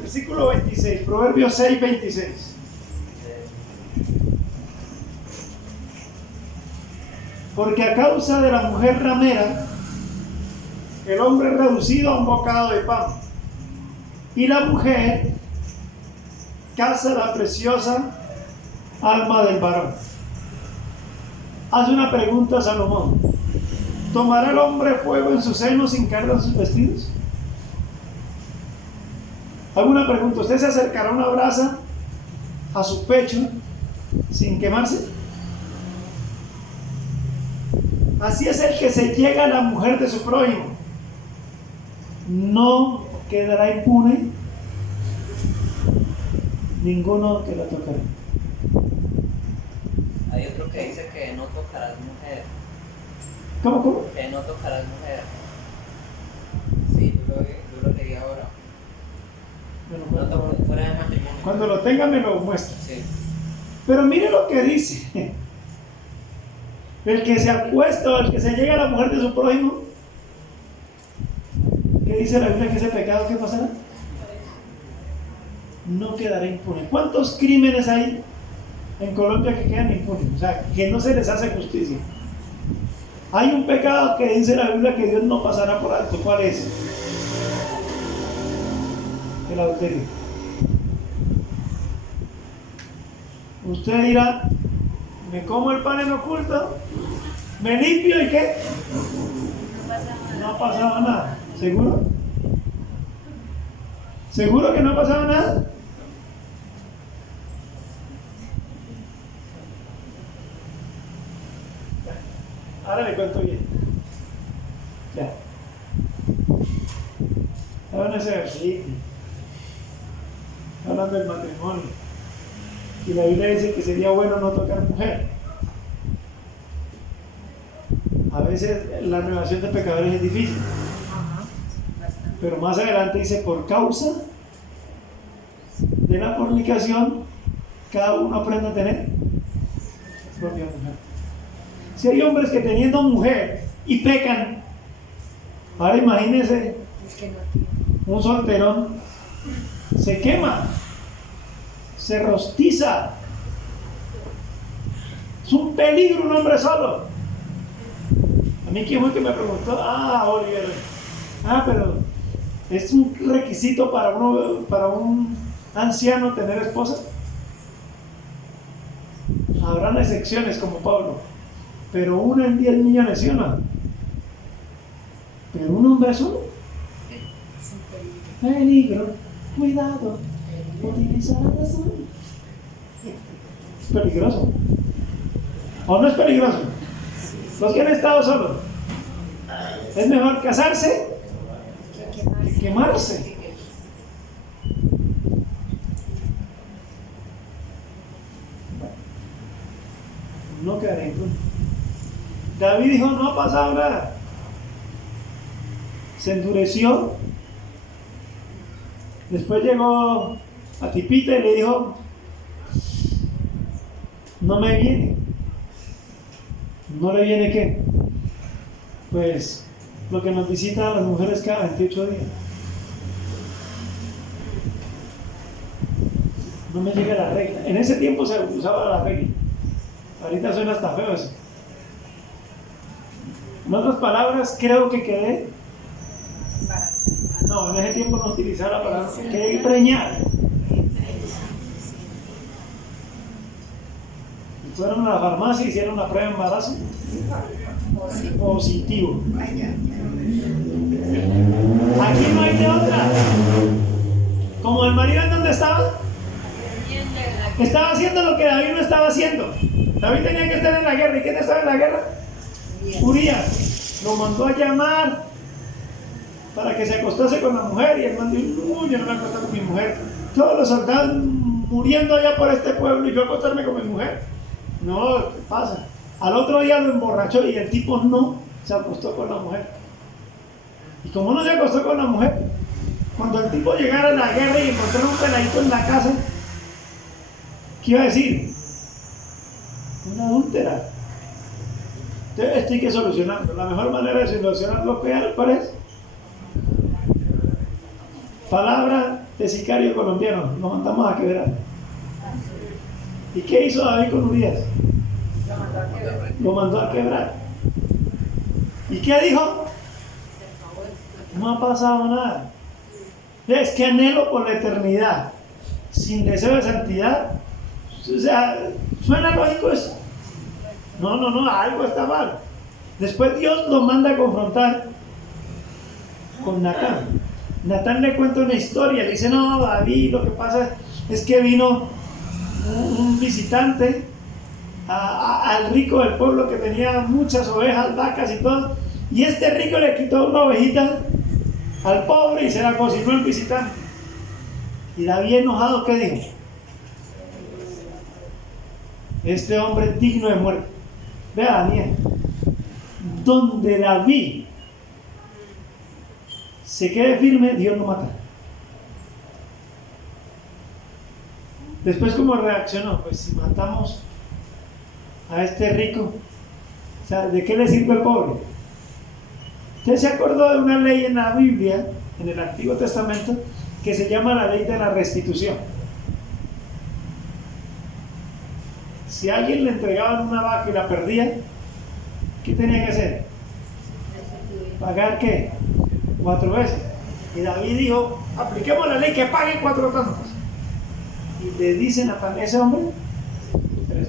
Versículo 26, Proverbios 6, 26. Porque a causa de la mujer ramera, el hombre es reducido a un bocado de pan, y la mujer caza la preciosa alma del varón. Hace una pregunta a Salomón: ¿tomará el hombre fuego en sus senos sin carga en sus vestidos? Hago una pregunta: ¿usted se acercará una brasa a su pecho sin quemarse? Así es el que se llega a la mujer de su prójimo, no quedará impune ninguno que la tocará. Hay otro que dice que no tocarás mujer. ¿Cómo? Que no tocarás mujer. Sí, yo lo leí ahora. No tocarás fuera de matrimonio. Cuando lo tenga me lo muestra. Sí. Pero mire lo que dice: el que se acuesta o el que se llega a la mujer de su prójimo, ¿qué dice la Biblia que ese pecado qué pasará? No quedará impune. ¿Cuántos crímenes hay en Colombia que quedan impunes? O sea, que no se les hace justicia. Hay un pecado que dice la Biblia que Dios no pasará por alto. ¿Cuál es? El adulterio. Usted dirá: me como el pan en oculto, me limpio y ¿qué? No ha pasado nada. ¿Seguro? ¿Seguro que no ha pasado nada? Ahora le cuento bien. Ya. Ahora en ese versículo, hablando del matrimonio, y la Biblia dice que sería bueno no tocar mujer. A veces la relación de pecadores es difícil. Pero más adelante dice: por causa de la fornicación, cada uno aprende a tener su propia mujer. Si hay hombres que teniendo mujer y pecan, ahora imagínense un solterón se quema, se rostiza. Es un peligro un hombre solo. A mí quién fue que me preguntó, Oliver, pero es un requisito para un anciano tener esposa. Habrán excepciones como Pablo, pero 1 en 10 millones, ¿sí o no? Pero un hombre solo. Peligro, cuidado, utilizar la razón. Es peligroso. ¿O no es peligroso? Los que han estado solos. Es mejor casarse que quemarse. No quedaré impune. David dijo, no ha pasado nada. Se endureció. Después llegó a Tipita y le dijo, no me viene. ¿No le viene qué? Pues lo que nos visitan las mujeres cada 28 días. No me llega la regla. En ese tiempo se usaba la regla. Ahorita suena hasta feo eso. En otras palabras, creo que quedé. No, en ese tiempo no utilizaba la palabra. Quedé preñada. Fueron a la farmacia y hicieron la prueba de embarazo. Positivo. Aquí no hay de otra. Como el marido, ¿en dónde estaba? Estaba haciendo lo que David no estaba haciendo. David tenía que estar en la guerra. ¿Y quién estaba en la guerra? Urías. Lo mandó a llamar para que se acostase con la mujer. Y el man dijo, yo no me acuesto con mi mujer. Todos los soldados muriendo allá por este pueblo y yo acostarme con mi mujer. No, ¿qué pasa? Al otro día lo emborrachó y el tipo no se acostó con la mujer. Y como no se acostó con la mujer, cuando el tipo llegara a la guerra y encontrara un peladito en la casa, ¿qué iba a decir? Una adúltera. Entonces esto hay que solucionarlo. La mejor manera de solucionarlo, ¿cuál es? Palabra de sicario colombiano, lo mandamos a quebrar. ¿Y qué hizo David con Urías? Lo mandó a quebrar. ¿Y qué dijo? No ha pasado nada. Es que anhelo por la eternidad, sin deseo de santidad. O sea, ¿suena lógico eso? No, algo está mal. Después Dios lo manda a confrontar con Natán. Natán le cuenta una historia, le dice, no, David, lo que pasa es que vino un visitante al rico del pueblo que tenía muchas ovejas, vacas y todo, y este rico le quitó una ovejita al pobre y se la cocinó el visitante. Y David, enojado, ¿qué dijo? Este hombre es digno de muerte. Vea, Daniel, donde David se quede firme, Dios lo mata. Después, ¿cómo reaccionó? Pues si matamos a este rico, o sea, ¿de qué le sirve al pobre? Usted se acordó de una ley en la Biblia, en el Antiguo Testamento, que se llama la ley de la restitución. Si a alguien le entregaban una vaca y la perdía, ¿qué tenía que hacer? ¿Pagar qué? 4 veces. Y David dijo, apliquemos la ley que pague 4 tantos. Y le dicen a ese hombre, 3.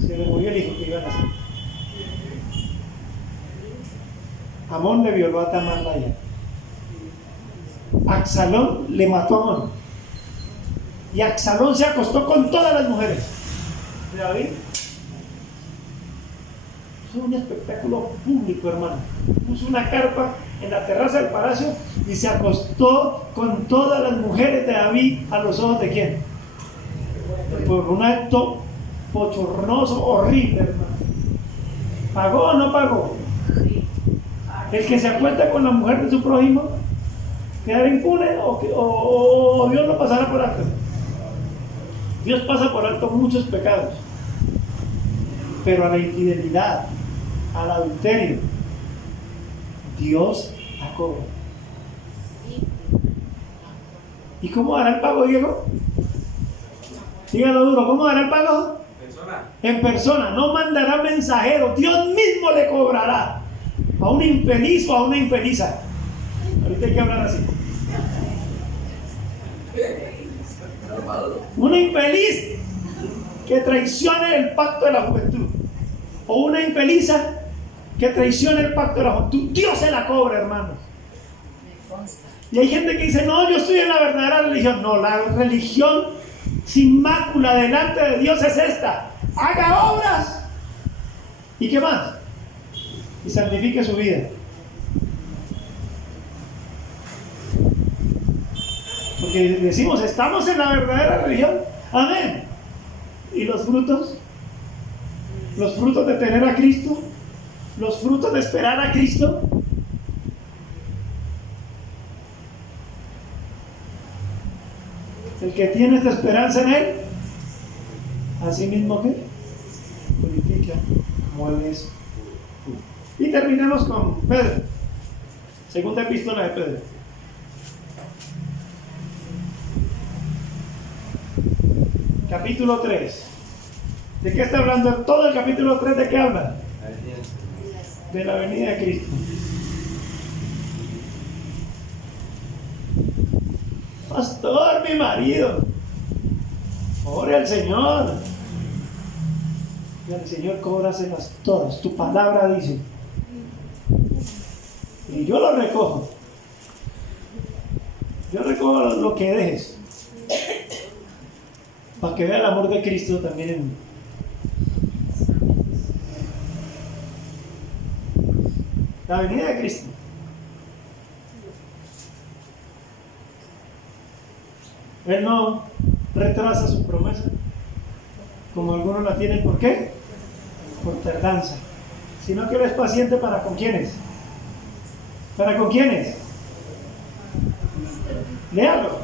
Se le murió el hijo que iba a nacer. Amón le violó a Tamar la hija. Absalón le mató a Amón. Y Absalón se acostó con todas las mujeres de David. Fue un espectáculo público, hermano. Puso una carpa en la terraza del palacio y se acostó con todas las mujeres de David a los ojos de quién. Por un acto bochornoso, horrible, hermano. ¿Pagó o no pagó? El que se acuesta con la mujer de su prójimo quedará impune o Dios lo pasará por alto. Dios pasa por alto muchos pecados, pero a la infidelidad, al adulterio, Dios la cobra. ¿Y cómo dará el pago, Diego? Dígalo duro, ¿cómo dará el pago? Persona. En persona, no mandará mensajero, Dios mismo le cobrará a un infeliz o a una infeliza. Ahorita hay que hablar así. Una infeliz que traicione el pacto de la juventud, o una infeliza que traicione el pacto de la juventud, Dios se la cobra, hermano. Me consta. Y hay gente que dice, no, yo estoy en la verdadera religión. No, la religión sin mácula delante de Dios es esta: haga obras. ¿Y qué más? Y santifique su vida. Porque decimos, estamos en la verdadera religión. Amén. ¿Y los frutos? Los frutos de tener a Cristo, los frutos de esperar a Cristo. El que tiene esta esperanza en Él, así mismo que purifica como Él es. Y terminamos con Pedro, segunda epístola de Pedro. Capítulo 3. ¿De qué está hablando todo el capítulo 3? ¿De qué habla? De la venida de Cristo. Pastor, mi marido, ore al Señor. Y al Señor cóbraselas todas. Tu palabra dice. Y yo lo recojo. Yo recojo lo que dejes, para que vea el amor de Cristo también en mí. La venida de Cristo. Él no retrasa su promesa, como algunos la tienen. ¿Por qué? Por tardanza. Sino que Él es paciente para con quiénes. ¿Para con quiénes? Léalo.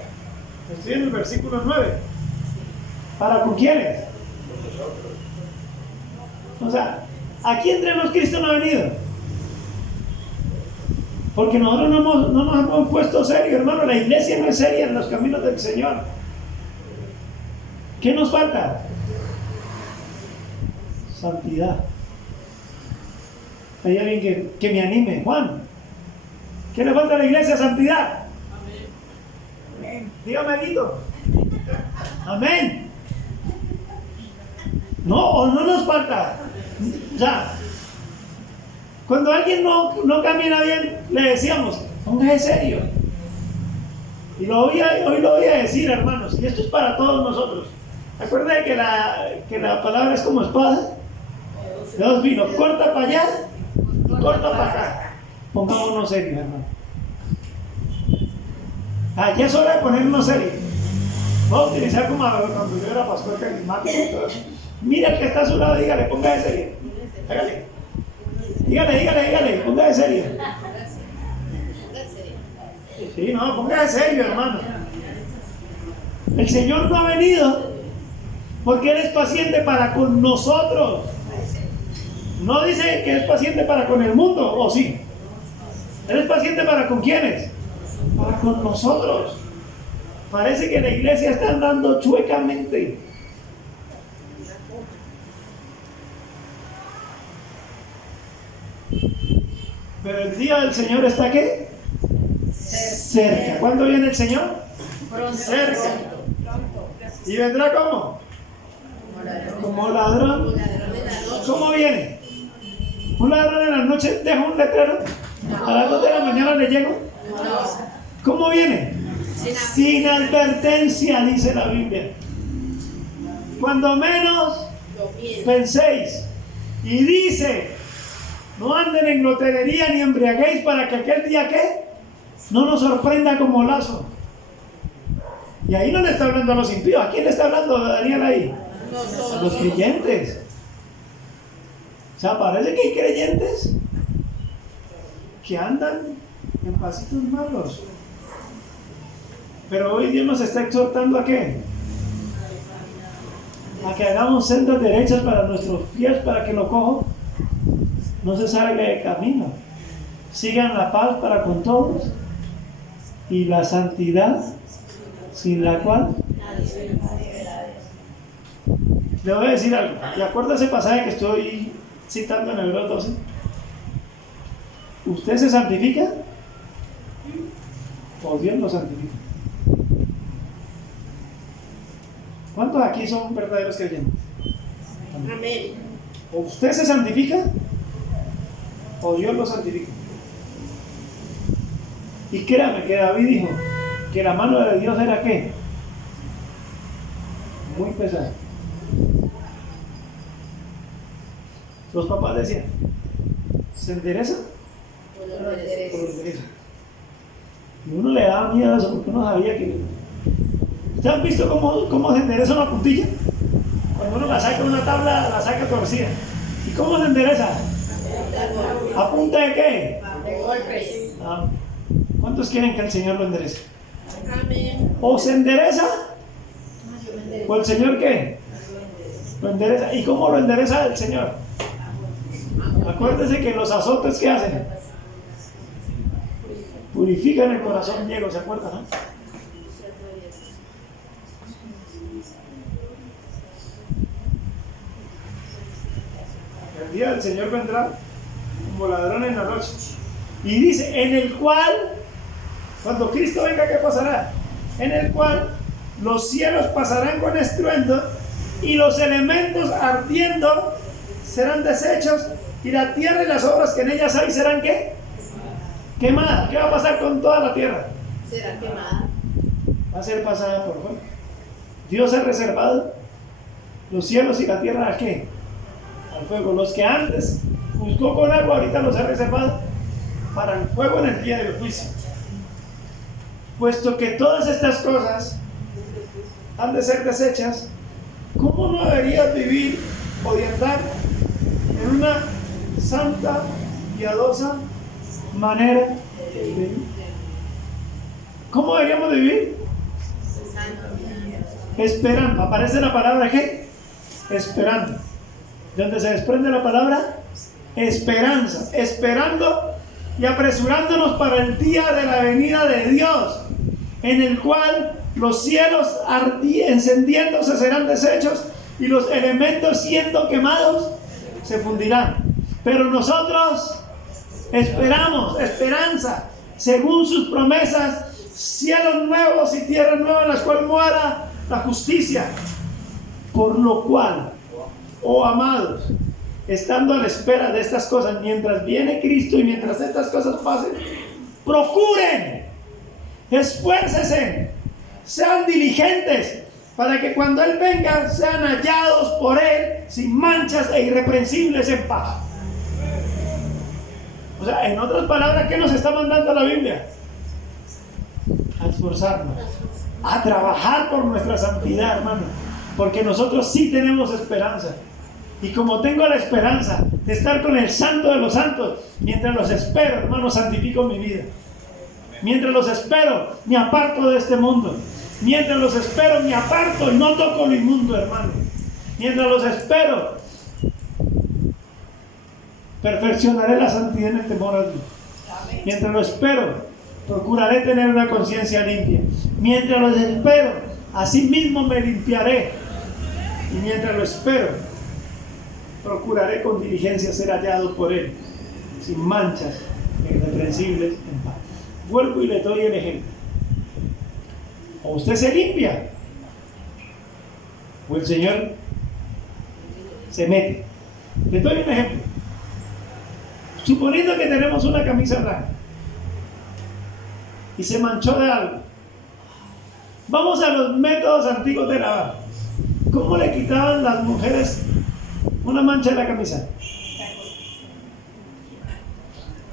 Estoy en el versículo 9. ¿Para con quiénes? O sea, aquí entre los Cristo no ha venido. Porque nosotros no nos hemos puesto serio, hermano. La iglesia no es seria en los caminos del Señor. ¿Qué nos falta? Santidad. Hay alguien que me anime. Juan, ¿qué le falta a la iglesia? Santidad. Amén. Dígame, Guido. Amén. No, o no nos falta. O sea, cuando alguien no camina bien, le decíamos, póngase serio. Y hoy lo voy a decir, hermanos, y esto es para todos nosotros. Acuérdense que la palabra es como espada de dos filos, corta para allá y corta para acá. Pongámonos serios, hermano. Ya es hora de ponernos serios. Vamos a utilizar como cuando yo era pastor carismático y todo eso. Mira el que está a su lado, dígale, póngase serio. Hágale. Dígale, póngase serio. Sí, no, póngase serio, hermano. El Señor no ha venido porque Él es paciente para con nosotros. No dice que es paciente para con el mundo, ¿o sí? Él es paciente para con quiénes. Para con nosotros. Parece que la iglesia está andando chuecamente. Pero el día del Señor está ¿qué? Cerca. ¿Cuándo viene el Señor? Pronto. Cerca. ¿Y vendrá cómo? Como ladrón. ¿Cómo viene? ¿Un ladrón en la noche deja un letrero? ¿A las 2 de la mañana le llego? ¿Cómo viene? Sin advertencia, dice la Biblia. Cuando menos penséis. Y dice, no anden en glotonería ni embriaguéis, para que aquel día ¿qué? No nos sorprenda como lazo. Y ahí no le está hablando a los impíos. ¿A quién le está hablando Daniel ahí? A los creyentes. O sea, parece que hay creyentes que andan en pasitos malos. Pero hoy Dios nos está exhortando ¿a qué? A que hagamos sendas derechas para nuestros pies, para que lo cojo no se salga de camino. Sigan la paz para con todos y la santidad sin la cual le voy a decir algo. ¿De acuerdo a ese pasaje que estoy citando en Hebreos 12? ¿Usted se santifica? ¿O Dios lo santifica? ¿Cuántos aquí son verdaderos creyentes? Amén. ¿O usted se santifica? ¿O Dios lo santifica? Y créame que David dijo que la mano de Dios era ¿qué? Muy pesada. Los papás decían, ¿se endereza? Lo endereza. Y uno le daba miedo a eso porque uno sabía que... ¿Ustedes han visto cómo se endereza una puntilla? Cuando uno la saca de una tabla, la saca torcida. ¿Y cómo se endereza? ¿A punta de qué? De golpes. Ah, ¿cuántos quieren que el Señor lo enderece? Amén. ¿O se endereza? ¿O el Señor qué? Lo endereza. ¿Y cómo lo endereza el Señor? Acuérdense que los azotes que hacen purifican el corazón viejo, ¿se acuerdan? ¿No? El día del Señor vendrá como ladrón en la noche. Y dice, en el cual, cuando Cristo venga, ¿qué pasará? En el cual los cielos pasarán con estruendo y los elementos ardiendo serán deshechos y la tierra y las obras que en ellas hay serán ¿qué? Quemadas. ¿Qué va a pasar con toda la tierra? Será quemada. Va a ser pasada por fuego. Dios ha reservado los cielos y la tierra ¿a qué? Al fuego. Los que antes juzgó con agua, ahorita los ha reservado para el fuego en el día del juicio. Puesto que todas estas cosas han de ser deshechas, ¿cómo no deberías vivir o de andar en una santa, piadosa manera de vivir? ¿Cómo deberíamos vivir? Esperando. ¿Aparece la palabra qué? Esperando. ¿De dónde se desprende la palabra? Esperanza. Esperando y apresurándonos para el día de la venida de Dios, en el cual los cielos encendiéndose serán deshechos y los elementos siendo quemados se fundirán. Pero nosotros esperamos, esperanza, según sus promesas, cielos nuevos y tierra nueva en las cuales mora la justicia. Por lo cual, oh amados, estando a la espera de estas cosas, mientras viene Cristo y mientras estas cosas pasen, procuren, esfuércense, sean diligentes, para que cuando Él venga sean hallados por Él sin manchas e irreprensibles en paz. O sea, en otras palabras, ¿qué nos está mandando la Biblia? A esforzarnos, a trabajar por nuestra santidad, hermano, porque nosotros sí tenemos esperanza. Y como tengo la esperanza de estar con el Santo de los Santos, mientras los espero, hermano, santifico mi vida. Mientras los espero, me aparto de este mundo. Mientras los espero, me aparto y no toco lo inmundo, hermano. Mientras los espero, perfeccionaré la santidad en el temor a Dios. Mientras lo espero, procuraré tener una conciencia limpia. Mientras los espero, así mismo me limpiaré. Y mientras lo espero, procuraré con diligencia ser hallado por Él, sin manchas, irreprensibles en paz. Vuelvo y le doy el ejemplo. O usted se limpia, o el Señor se mete. Le doy un ejemplo. Suponiendo que tenemos una camisa blanca y se manchó de algo, vamos a los métodos antiguos de lavar. ¿Cómo le quitaban las mujeres una mancha de la camisa?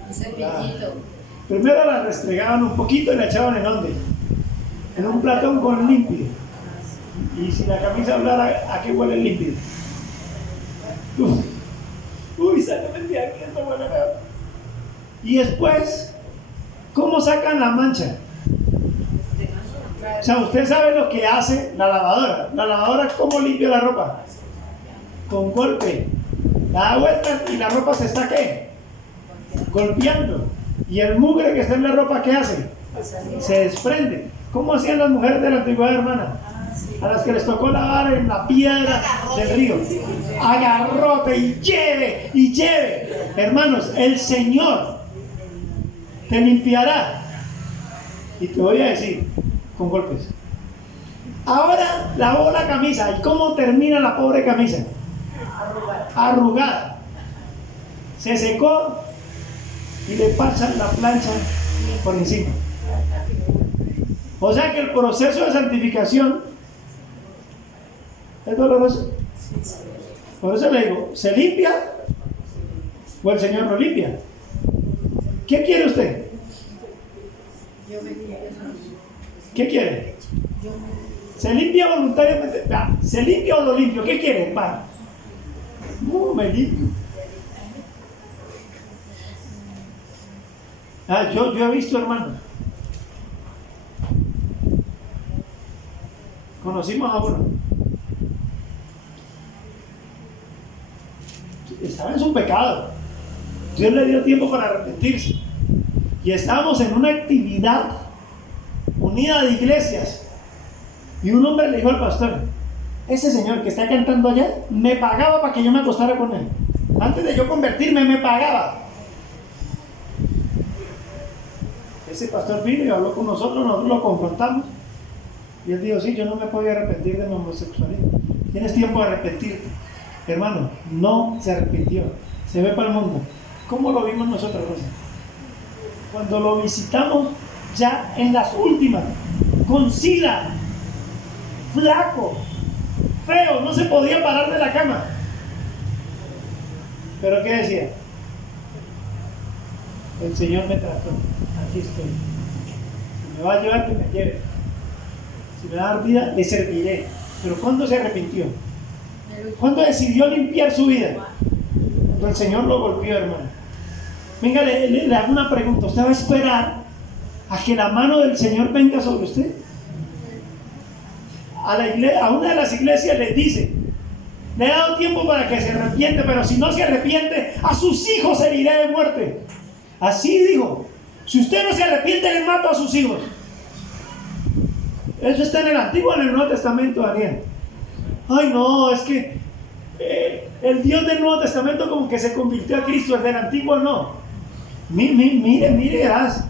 Un cepillito. Primero la restregaban un poquito y la echaban en donde, en un platón con límpido. Y si la camisa hablara, ¿a qué huele el límpido? Uy, sácame de aquí, esto huele feo. Y después, ¿cómo sacan la mancha? O sea, usted sabe lo que hace la lavadora. La lavadora, ¿cómo limpia la ropa? Con golpe. Da vueltas y la ropa se está ¿qué? Golpeando. Y el mugre que está en la ropa, ¿qué hace? Se desprende. ¿Cómo hacían las mujeres de la antigüedad, hermana? A las que les tocó lavar en la piedra del río. Agarrote y lleve y lleve. Hermanos, el Señor te limpiará. Y te voy a decir, con golpes. Ahora lavó la camisa. ¿Y cómo termina la pobre camisa? Arrugada. Se secó y le pasan la plancha por encima. O sea que el proceso de santificación es doloroso. Por eso le digo, ¿se limpia o el Señor lo limpia? ¿Qué quiere usted? ¿Qué quiere? ¿Se limpia voluntariamente? ¿Se limpia o lo limpio? ¿Qué quiere? No, me limpio. Yo he visto, hermano. Conocimos a uno. Estaba en su pecado. Dios le dio tiempo para arrepentirse. Y estábamos en una actividad unida de iglesias. Y un hombre le dijo al pastor: ese señor que está cantando allá me pagaba para que yo me acostara con él. Antes de yo convertirme, me pagaba. Ese pastor vino y habló con nosotros lo confrontamos. Y él dijo: sí, yo no me podía arrepentir de mi homosexualidad. Tienes tiempo de arrepentirte. Hermano, no se arrepintió. Se ve para el mundo. ¿Cómo lo vimos nosotros, Rosa? Cuando lo visitamos ya en las últimas, con sida, flaco, feo, no se podía parar de la cama. ¿Pero qué decía? El Señor me trató, aquí estoy. Si me va a llevar, que me lleve. Si me va a dar vida, le serviré. Pero ¿cuándo se arrepintió? ¿Cuándo decidió limpiar su vida? Cuando el Señor lo golpeó, hermano. Venga, le hago una pregunta. ¿Usted va a esperar a que la mano del Señor venga sobre usted? A una de las iglesias les dice: le he dado tiempo para que se arrepiente, pero si no se arrepiente, a sus hijos heriré de muerte. Así dijo: si usted no se arrepiente, le mato a sus hijos. Eso está en el Antiguo y en el Nuevo Testamento, Daniel. Ay, no, es que el Dios del Nuevo Testamento como que se convirtió a Cristo, el del Antiguo no. Mire, verás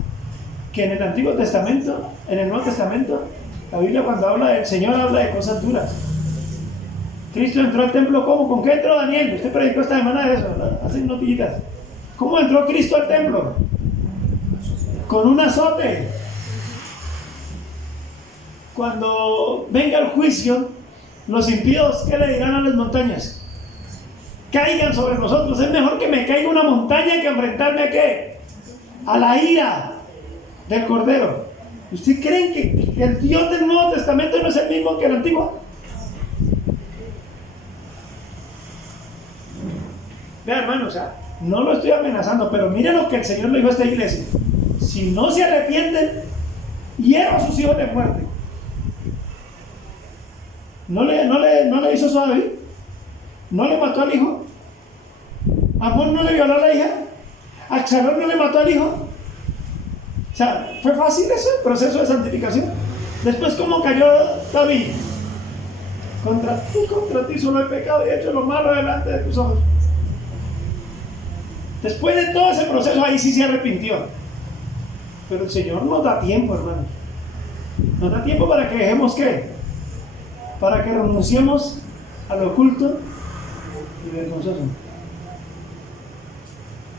que en el Antiguo Testamento, en el Nuevo Testamento, la Biblia cuando habla del Señor habla de cosas duras. Cristo entró al templo, ¿cómo? ¿Con qué entró Daniel? Usted predicó esta semana de eso, ¿verdad? Hace notillitas. ¿Cómo entró Cristo al templo? Con un azote. Cuando venga el juicio, los impíos, ¿qué le dirán a las montañas? Caigan sobre nosotros. Es mejor que me caiga una montaña que enfrentarme a ¿qué? A la ira del Cordero. ¿Ustedes creen que el Dios del Nuevo Testamento no es el mismo que el Antiguo? Vea, hermano, o sea, no lo estoy amenazando, pero miren lo que el Señor le dijo a esta iglesia: si no se arrepienten, hiero a sus hijos de muerte. ¿No le hizo eso a David? ¿No le mató al hijo? ¿Amón no le violó a la hija? ¿Absalón no le mató al hijo? O sea, ¿fue fácil ese proceso de santificación? Después, ¿cómo cayó David? Contra ti solo he pecado y he hecho lo malo delante de tus ojos. Después de todo ese proceso, ahí sí se arrepintió. Pero el Señor nos da tiempo, hermano. Nos da tiempo para que dejemos ¿qué? Para que renunciemos a lo oculto y vergonzoso.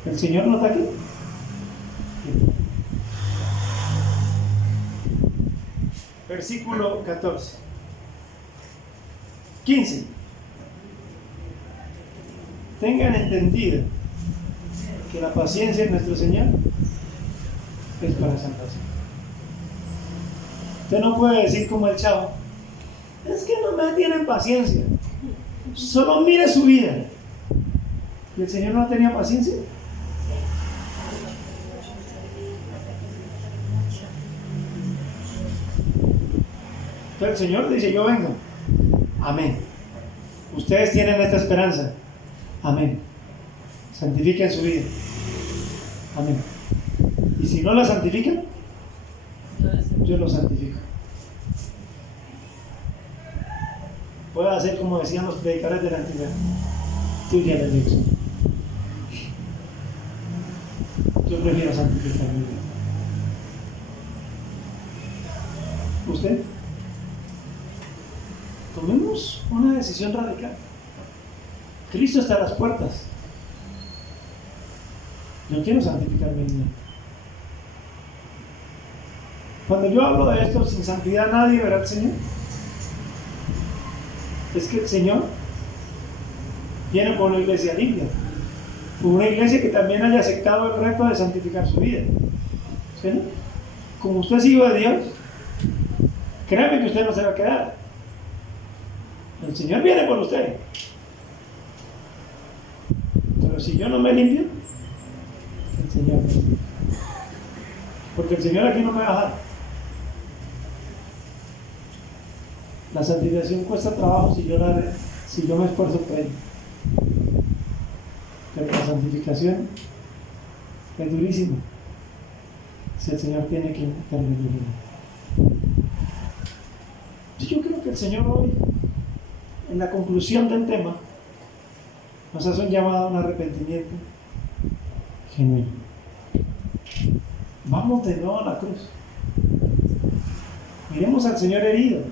¿El Señor no está aquí? Versículo 15. Tengan entendido que la paciencia de nuestro Señor es para salvación. Usted no puede decir como el chavo: es que no me tienen paciencia. Solo mire su vida. ¿Y el Señor no tenía paciencia? Entonces el Señor dice: yo vengo. Amén. Ustedes tienen esta esperanza. Amén. Santifiquen su vida. Amén. Y si no la santifican, yo lo santifico. pueda hacer como decían los predicadores de la antigüedad. Tuya la elección. Yo prefiero santificar mi vida. ¿Usted? Tomemos una decisión radical. Cristo está a las puertas. Yo quiero santificar mi vida. Cuando yo hablo de esto, sin santidad nadie verá al Señor. Es que el Señor viene por una iglesia limpia, por una iglesia que también haya aceptado el reto de santificar su vida. ¿Sí, no? Como usted es hijo de Dios, créame que usted no se va a quedar. El Señor viene por usted. Pero si yo no me limpio, el Señor me limpia. Porque el Señor aquí no me va a dejar. La santificación cuesta trabajo si yo me esfuerzo por ello. Pero la santificación es durísima si el Señor tiene que intervenir. Yo creo que el Señor hoy, en la conclusión del tema, nos hace un llamado a un arrepentimiento genuino. Vamos de nuevo a la cruz. Miremos al Señor herido.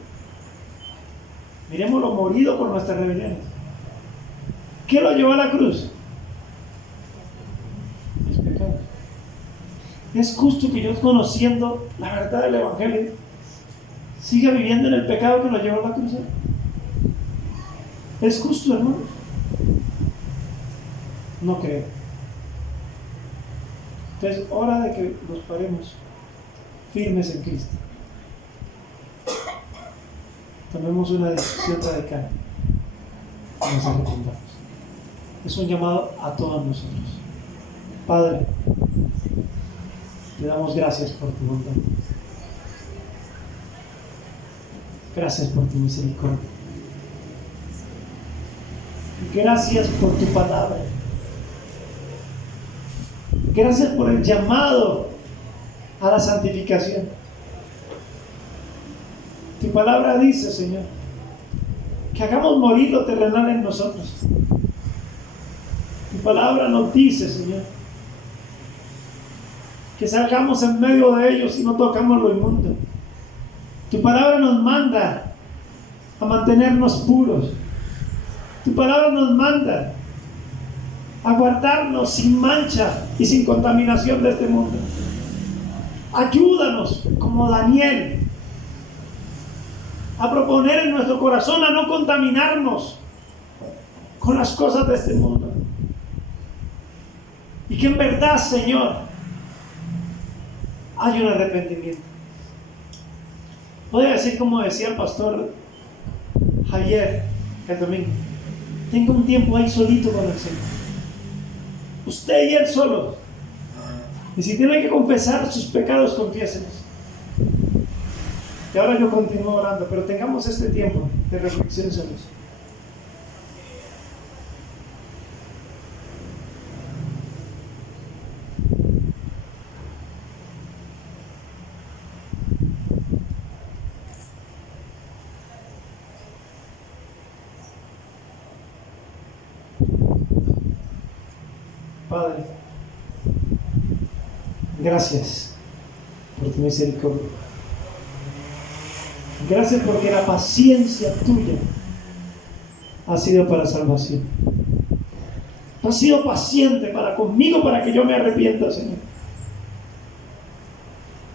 Miremoslo morido por nuestras rebeliones. ¿Qué lo llevó a la cruz? Mis pecados. Es justo que yo, conociendo la verdad del Evangelio, siga viviendo en el pecado que lo llevó a la cruz. ¿Es justo, hermano? No creo. Entonces, hora de que nos paremos firmes en Cristo. Tomemos una decisión radical y nos arrepentamos. Es un llamado a todos nosotros. Padre, te damos gracias por tu bondad. Gracias por tu misericordia. Gracias por tu palabra. Gracias por el llamado a la santificación. Tu palabra dice, Señor, que hagamos morir lo terrenal en nosotros. Tu palabra nos dice, Señor, que salgamos en medio de ellos y no tocamos lo inmundo. Tu palabra nos manda a mantenernos puros. Tu palabra nos manda a guardarnos sin mancha y sin contaminación de este mundo. Ayúdanos, como Daniel, a proponer en nuestro corazón a no contaminarnos con las cosas de este mundo. Y que en verdad, Señor, hay un arrepentimiento. Voy a decir como decía el pastor ayer, el domingo: tenga un tiempo ahí solito con el Señor. Usted y Él solo. Y si tiene que confesar sus pecados, confiéselos. Y ahora yo continúo orando, pero tengamos este tiempo de reflexión sobre eso. Padre, gracias por tu misericordia. Gracias porque la paciencia tuya ha sido para salvación. Tú has sido paciente para conmigo, para que yo me arrepienta, Señor.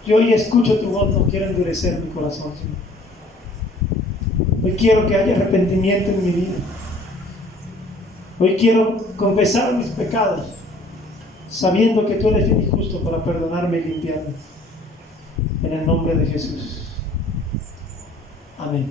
Yo hoy escucho tu voz, no quiero endurecer mi corazón, Señor. Hoy quiero que haya arrepentimiento en mi vida. Hoy quiero confesar mis pecados, sabiendo que tú eres fiel y justo para perdonarme y limpiarme. En el nombre de Jesús. Amén.